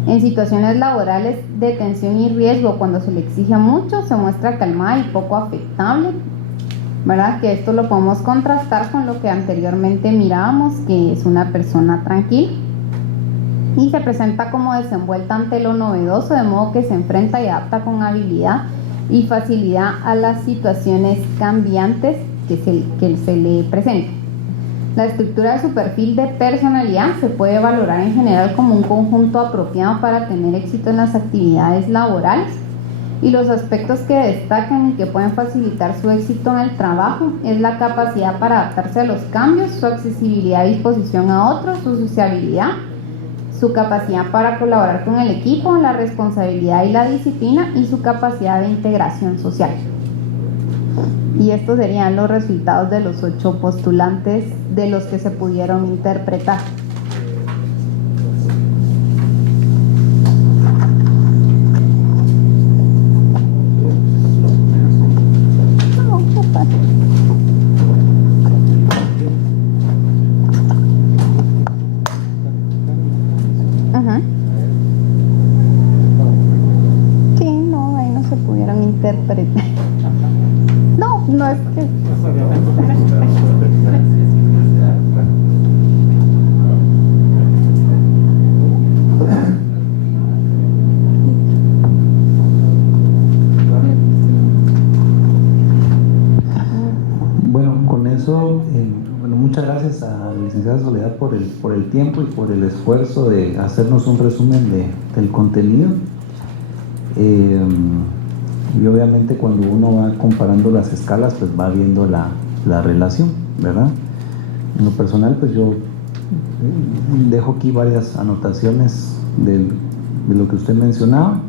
En situaciones laborales de tensión y riesgo, cuando se le exige mucho, se muestra calmada y poco afectable, ¿verdad? Que esto lo podemos contrastar con lo que anteriormente mirábamos, que es una persona tranquila. Y se presenta como desenvuelta ante lo novedoso, de modo que se enfrenta y adapta con habilidad y facilidad a las situaciones cambiantes que se le presentan. La estructura de su perfil de personalidad se puede valorar en general como un conjunto apropiado para tener éxito en las actividades laborales, y los aspectos que destacan y que pueden facilitar su éxito en el trabajo es la capacidad para adaptarse a los cambios, su accesibilidad y disposición a otros, su sociabilidad, su capacidad para colaborar con el equipo, la responsabilidad y la disciplina, y su capacidad de integración social. Y estos serían los resultados de los 8 postulantes de los que se pudieron interpretar. Bueno, con eso, bueno, muchas gracias a la licenciada Soledad por el tiempo y por el esfuerzo de hacernos un resumen del contenido. Y obviamente cuando uno va comparando las escalas, pues va viendo la relación, ¿verdad? En lo personal, pues yo dejo aquí varias anotaciones de lo que usted mencionaba,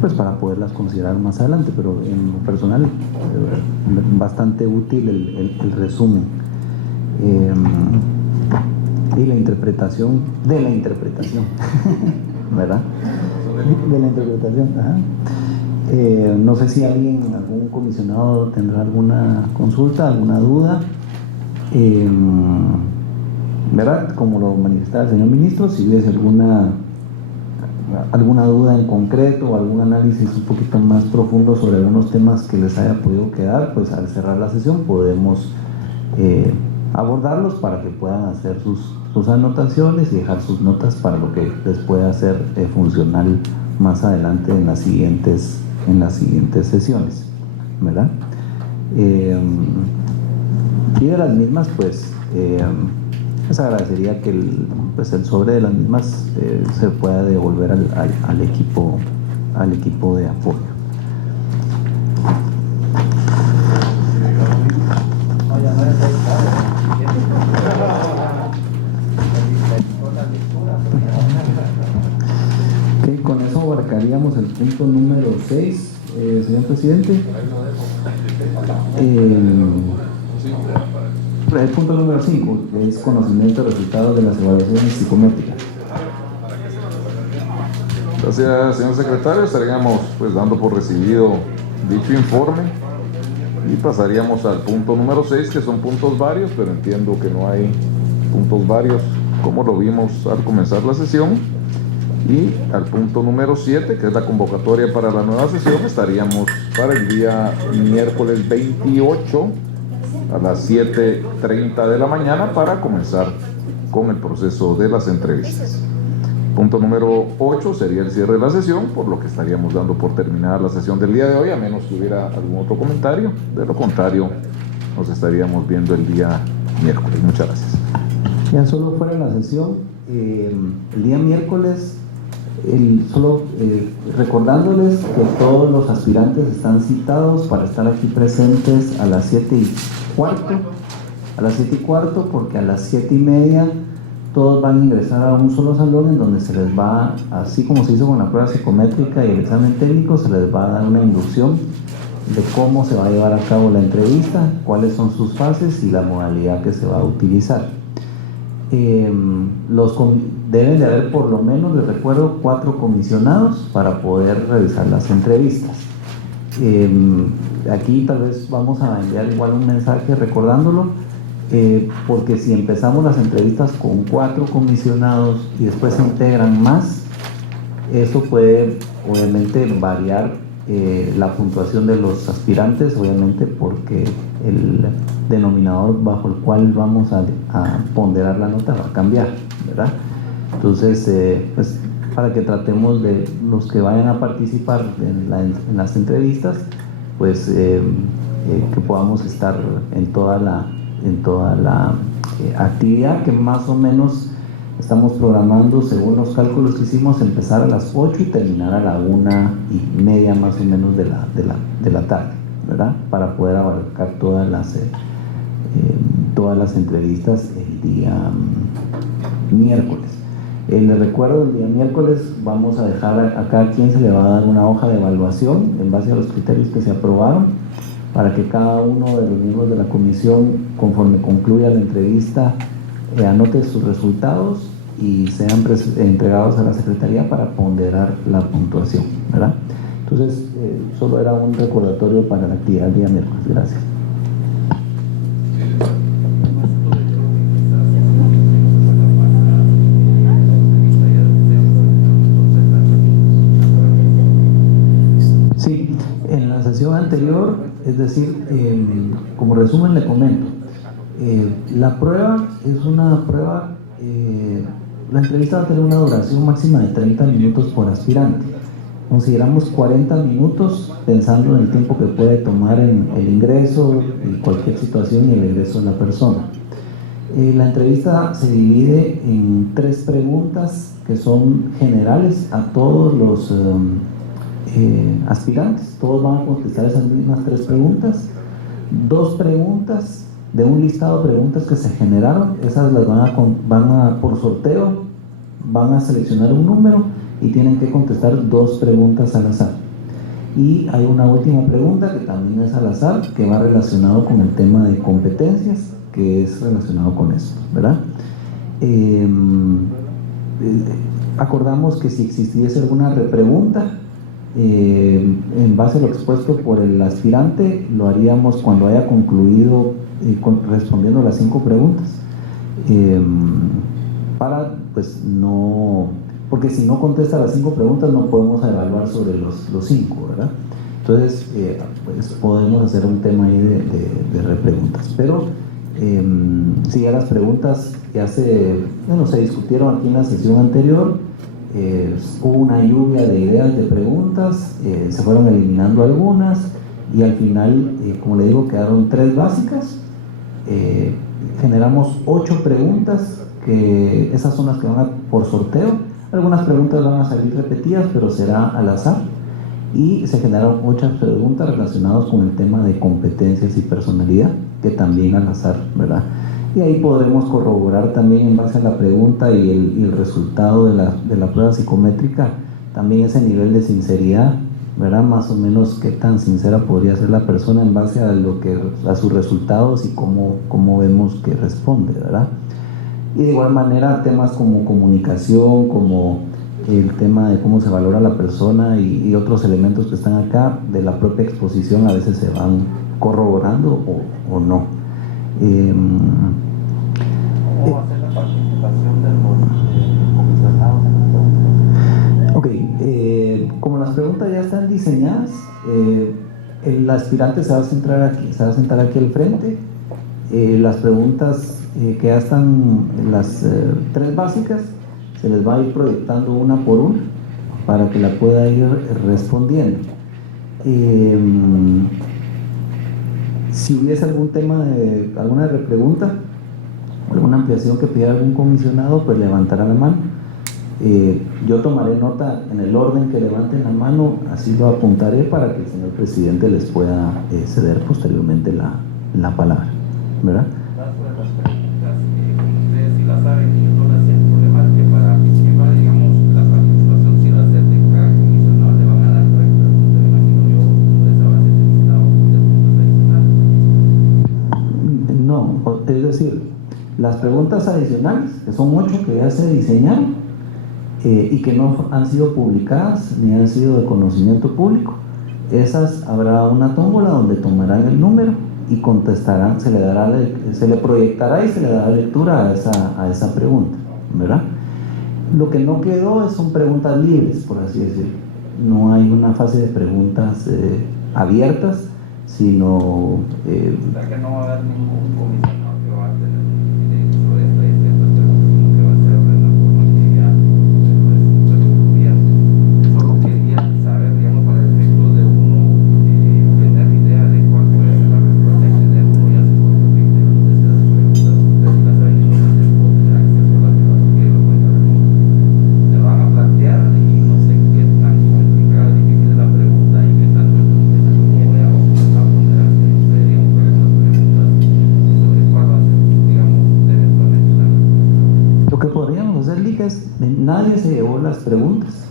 pues para poderlas considerar más adelante, pero en lo personal, bastante útil el resumen y la interpretación de la interpretación, ¿verdad? De la interpretación, ajá. No sé si algún comisionado tendrá alguna consulta, alguna duda, ¿verdad? Como lo manifestaba el señor ministro, si hubiese alguna duda en concreto o algún análisis un poquito más profundo sobre algunos temas que les haya podido quedar, pues al cerrar la sesión podemos abordarlos para que puedan hacer sus anotaciones y dejar sus notas para lo que les pueda ser funcional más adelante en las siguientes sesiones, ¿verdad? Y de las mismas, pues les agradecería que el sobre de las mismas se pueda devolver al equipo de apoyo. Ok, con eso abarcaríamos el punto número 6, señor presidente. El punto número 5 es conocimiento de resultados de las evaluaciones psicométricas. Gracias, señor secretario. Estaríamos pues dando por recibido dicho informe y pasaríamos al punto número 6, que son puntos varios, pero entiendo que no hay puntos varios como lo vimos al comenzar la sesión. Y al punto número 7, que es la convocatoria para la nueva sesión, estaríamos para el día miércoles 28 a las 7:30 de la mañana para comenzar con el proceso de las entrevistas. Punto número 8 sería el cierre de la sesión, por lo que estaríamos dando por terminada la sesión del día de hoy, a menos que hubiera algún otro comentario. De lo contrario, nos estaríamos viendo el día miércoles. Muchas gracias. Ya solo fuera la sesión, el día miércoles, recordándoles que todos los aspirantes están citados para estar aquí presentes a las 7:15, porque a las 7:30 todos van a ingresar a un solo salón en donde se les va, así como se hizo con la prueba psicométrica y el examen técnico, se les va a dar una inducción de cómo se va a llevar a cabo la entrevista, cuáles son sus fases y la modalidad que se va a utilizar. Deben de haber por lo menos, les recuerdo, 4 comisionados para poder realizar las entrevistas. Aquí tal vez vamos a enviar igual un mensaje recordándolo, porque si empezamos las entrevistas con 4 comisionados y después se integran más, eso puede obviamente variar la puntuación de los aspirantes, obviamente porque el denominador bajo el cual vamos a ponderar la nota va a cambiar, ¿verdad? Entonces, pues para que tratemos de los que vayan a participar en las entrevistas, pues que podamos estar en toda la actividad, que más o menos estamos programando, según los cálculos que hicimos, empezar a las 8 y terminar a la 1:30 más o menos de la tarde, ¿verdad? Para poder abarcar todas las entrevistas el día miércoles. Les recuerdo, el día miércoles vamos a dejar a cada quien se le va a dar una hoja de evaluación en base a los criterios que se aprobaron, para que cada uno de los miembros de la comisión, conforme concluya la entrevista, anote sus resultados y sean entregados a la Secretaría para ponderar la puntuación, ¿verdad? Entonces, solo era un recordatorio para la actividad del día miércoles. Gracias. Sí, en la sesión anterior, es decir, como resumen le comento, la prueba es una prueba, la entrevista va a tener una duración máxima de 30 minutos por aspirante. Consideramos 40 minutos pensando en el tiempo que puede tomar en el ingreso y cualquier situación y el ingreso de la persona. La entrevista se divide en 3 preguntas que son generales a todos los aspirantes. Todos van a contestar esas mismas 3 preguntas. 2 preguntas de un listado de preguntas que se generaron, esas las por sorteo, van a seleccionar un número y tienen que contestar 2 preguntas al azar. Y hay una última pregunta que también es al azar, que va relacionado con el tema de competencias, que es relacionado con esto, ¿verdad? Acordamos que si existiese alguna repregunta, en base a lo expuesto por el aspirante, lo haríamos cuando haya concluido respondiendo las 5 preguntas, para pues no, porque si no contesta las 5 preguntas no podemos evaluar sobre los 5, ¿verdad? Entonces pues podemos hacer un tema ahí de repreguntas, pero si ya las preguntas se discutieron aquí en la sesión anterior, hubo una lluvia de ideas de preguntas, se fueron eliminando algunas y al final, como le digo, quedaron 3 básicas. Generamos 8 preguntas, que esas son las que van por sorteo. Algunas preguntas van a salir repetidas, pero será al azar. Y se generaron 8 preguntas relacionadas con el tema de competencias y personalidad, que también al azar, ¿verdad? Y ahí podremos corroborar también en base a la pregunta y el resultado de la prueba psicométrica, también ese nivel de sinceridad, ¿verdad? Más o menos qué tan sincera podría ser la persona en base a sus resultados y cómo vemos que responde, ¿verdad? Y de igual manera temas como comunicación, como el tema de cómo se valora la persona y otros elementos que están acá de la propia exposición a veces se van corroborando o no. ¿Cómo va a ser la participación de los comisionados en las preguntas? Ok, como las preguntas ya están diseñadas, el aspirante se va a sentar aquí al frente. Las preguntas que ya están, las 3 básicas, se les va a ir proyectando una por una para que la pueda ir respondiendo. Si hubiese algún tema alguna repregunta, alguna ampliación que pida algún comisionado, pues levantará la mano. Yo tomaré nota en el orden que levanten la mano, así lo apuntaré para que el señor presidente les pueda ceder posteriormente la palabra, ¿verdad? Sobre las preguntas, como ustedes sí las saben y yo no las sé, el problema es que para participar, digamos, la participación sí la hacer de cada comisionado le van a dar para que pregunte, me imagino yo, por esa base de listado de preguntas adicionales. No, es decir, las preguntas adicionales, que son 8 que ya se diseñaron y que no han sido publicadas ni han sido de conocimiento público, esas habrá una tómbola donde tomarán el número y contestarán, se le proyectará y se le dará lectura a esa pregunta, ¿verdad? Lo que no quedó son preguntas libres, por así decirlo. No hay una fase de preguntas abiertas, sino O sea que no va a haber ningún comisionado que va a tener sobre esta y ciertas preguntas, sino que va a ser de la forma que ya solo quería saber, digamos, para efectos de uno tener idea de cuál puede ser la respuesta y tener uno ya se puede permitir hacer las preguntas. Ustedes las saben y no las responden acceso a la tecnología y lo cuenta remoto. Le van a plantear y no sé qué tan complicada, difícil es la pregunta y qué tanto es cómo voy a poner a hacer ustedes, digamos, para esas preguntas y sobre cuál va a ser, digamos, eventualmente la respuesta. lo que podríamos hacer, Liga, es nadie se llevó las preguntas.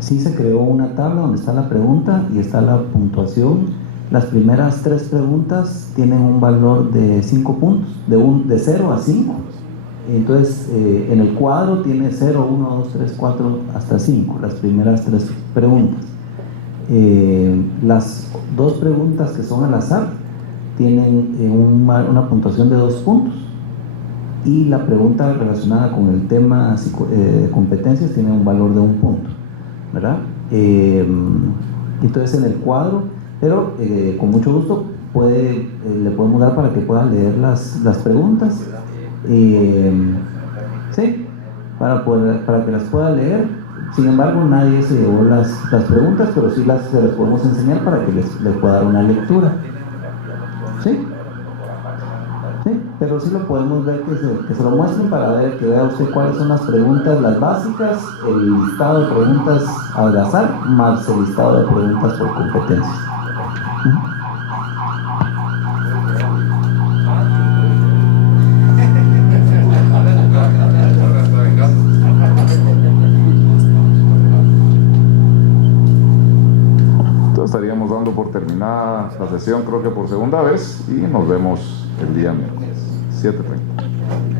Sí se creó una tabla donde está la pregunta y está la puntuación. Las primeras 3 preguntas tienen un valor de 5 puntos, de 0 a 5. Entonces, en el cuadro tiene 0, 1, 2, 3, 4, hasta 5, las primeras 3 preguntas. Las 2 preguntas que son al azar tienen una puntuación de 2 puntos. Y la pregunta relacionada con el tema de competencias tiene un valor de 1 punto, ¿verdad? Entonces en el cuadro, pero con mucho gusto le podemos dar para que puedan leer las preguntas. Sí, para que las pueda leer. Sin embargo, nadie se llevó las preguntas, pero sí se las podemos enseñar para que les pueda dar una lectura. ¿Sí? Sí, pero sí lo podemos ver, que se lo muestren para que vea usted cuáles son las preguntas, las básicas, el listado de preguntas al azar, más el listado de preguntas por competencias. Estaríamos dando por terminada la sesión, creo que por segunda vez, y nos vemos el día miércoles, 7:30.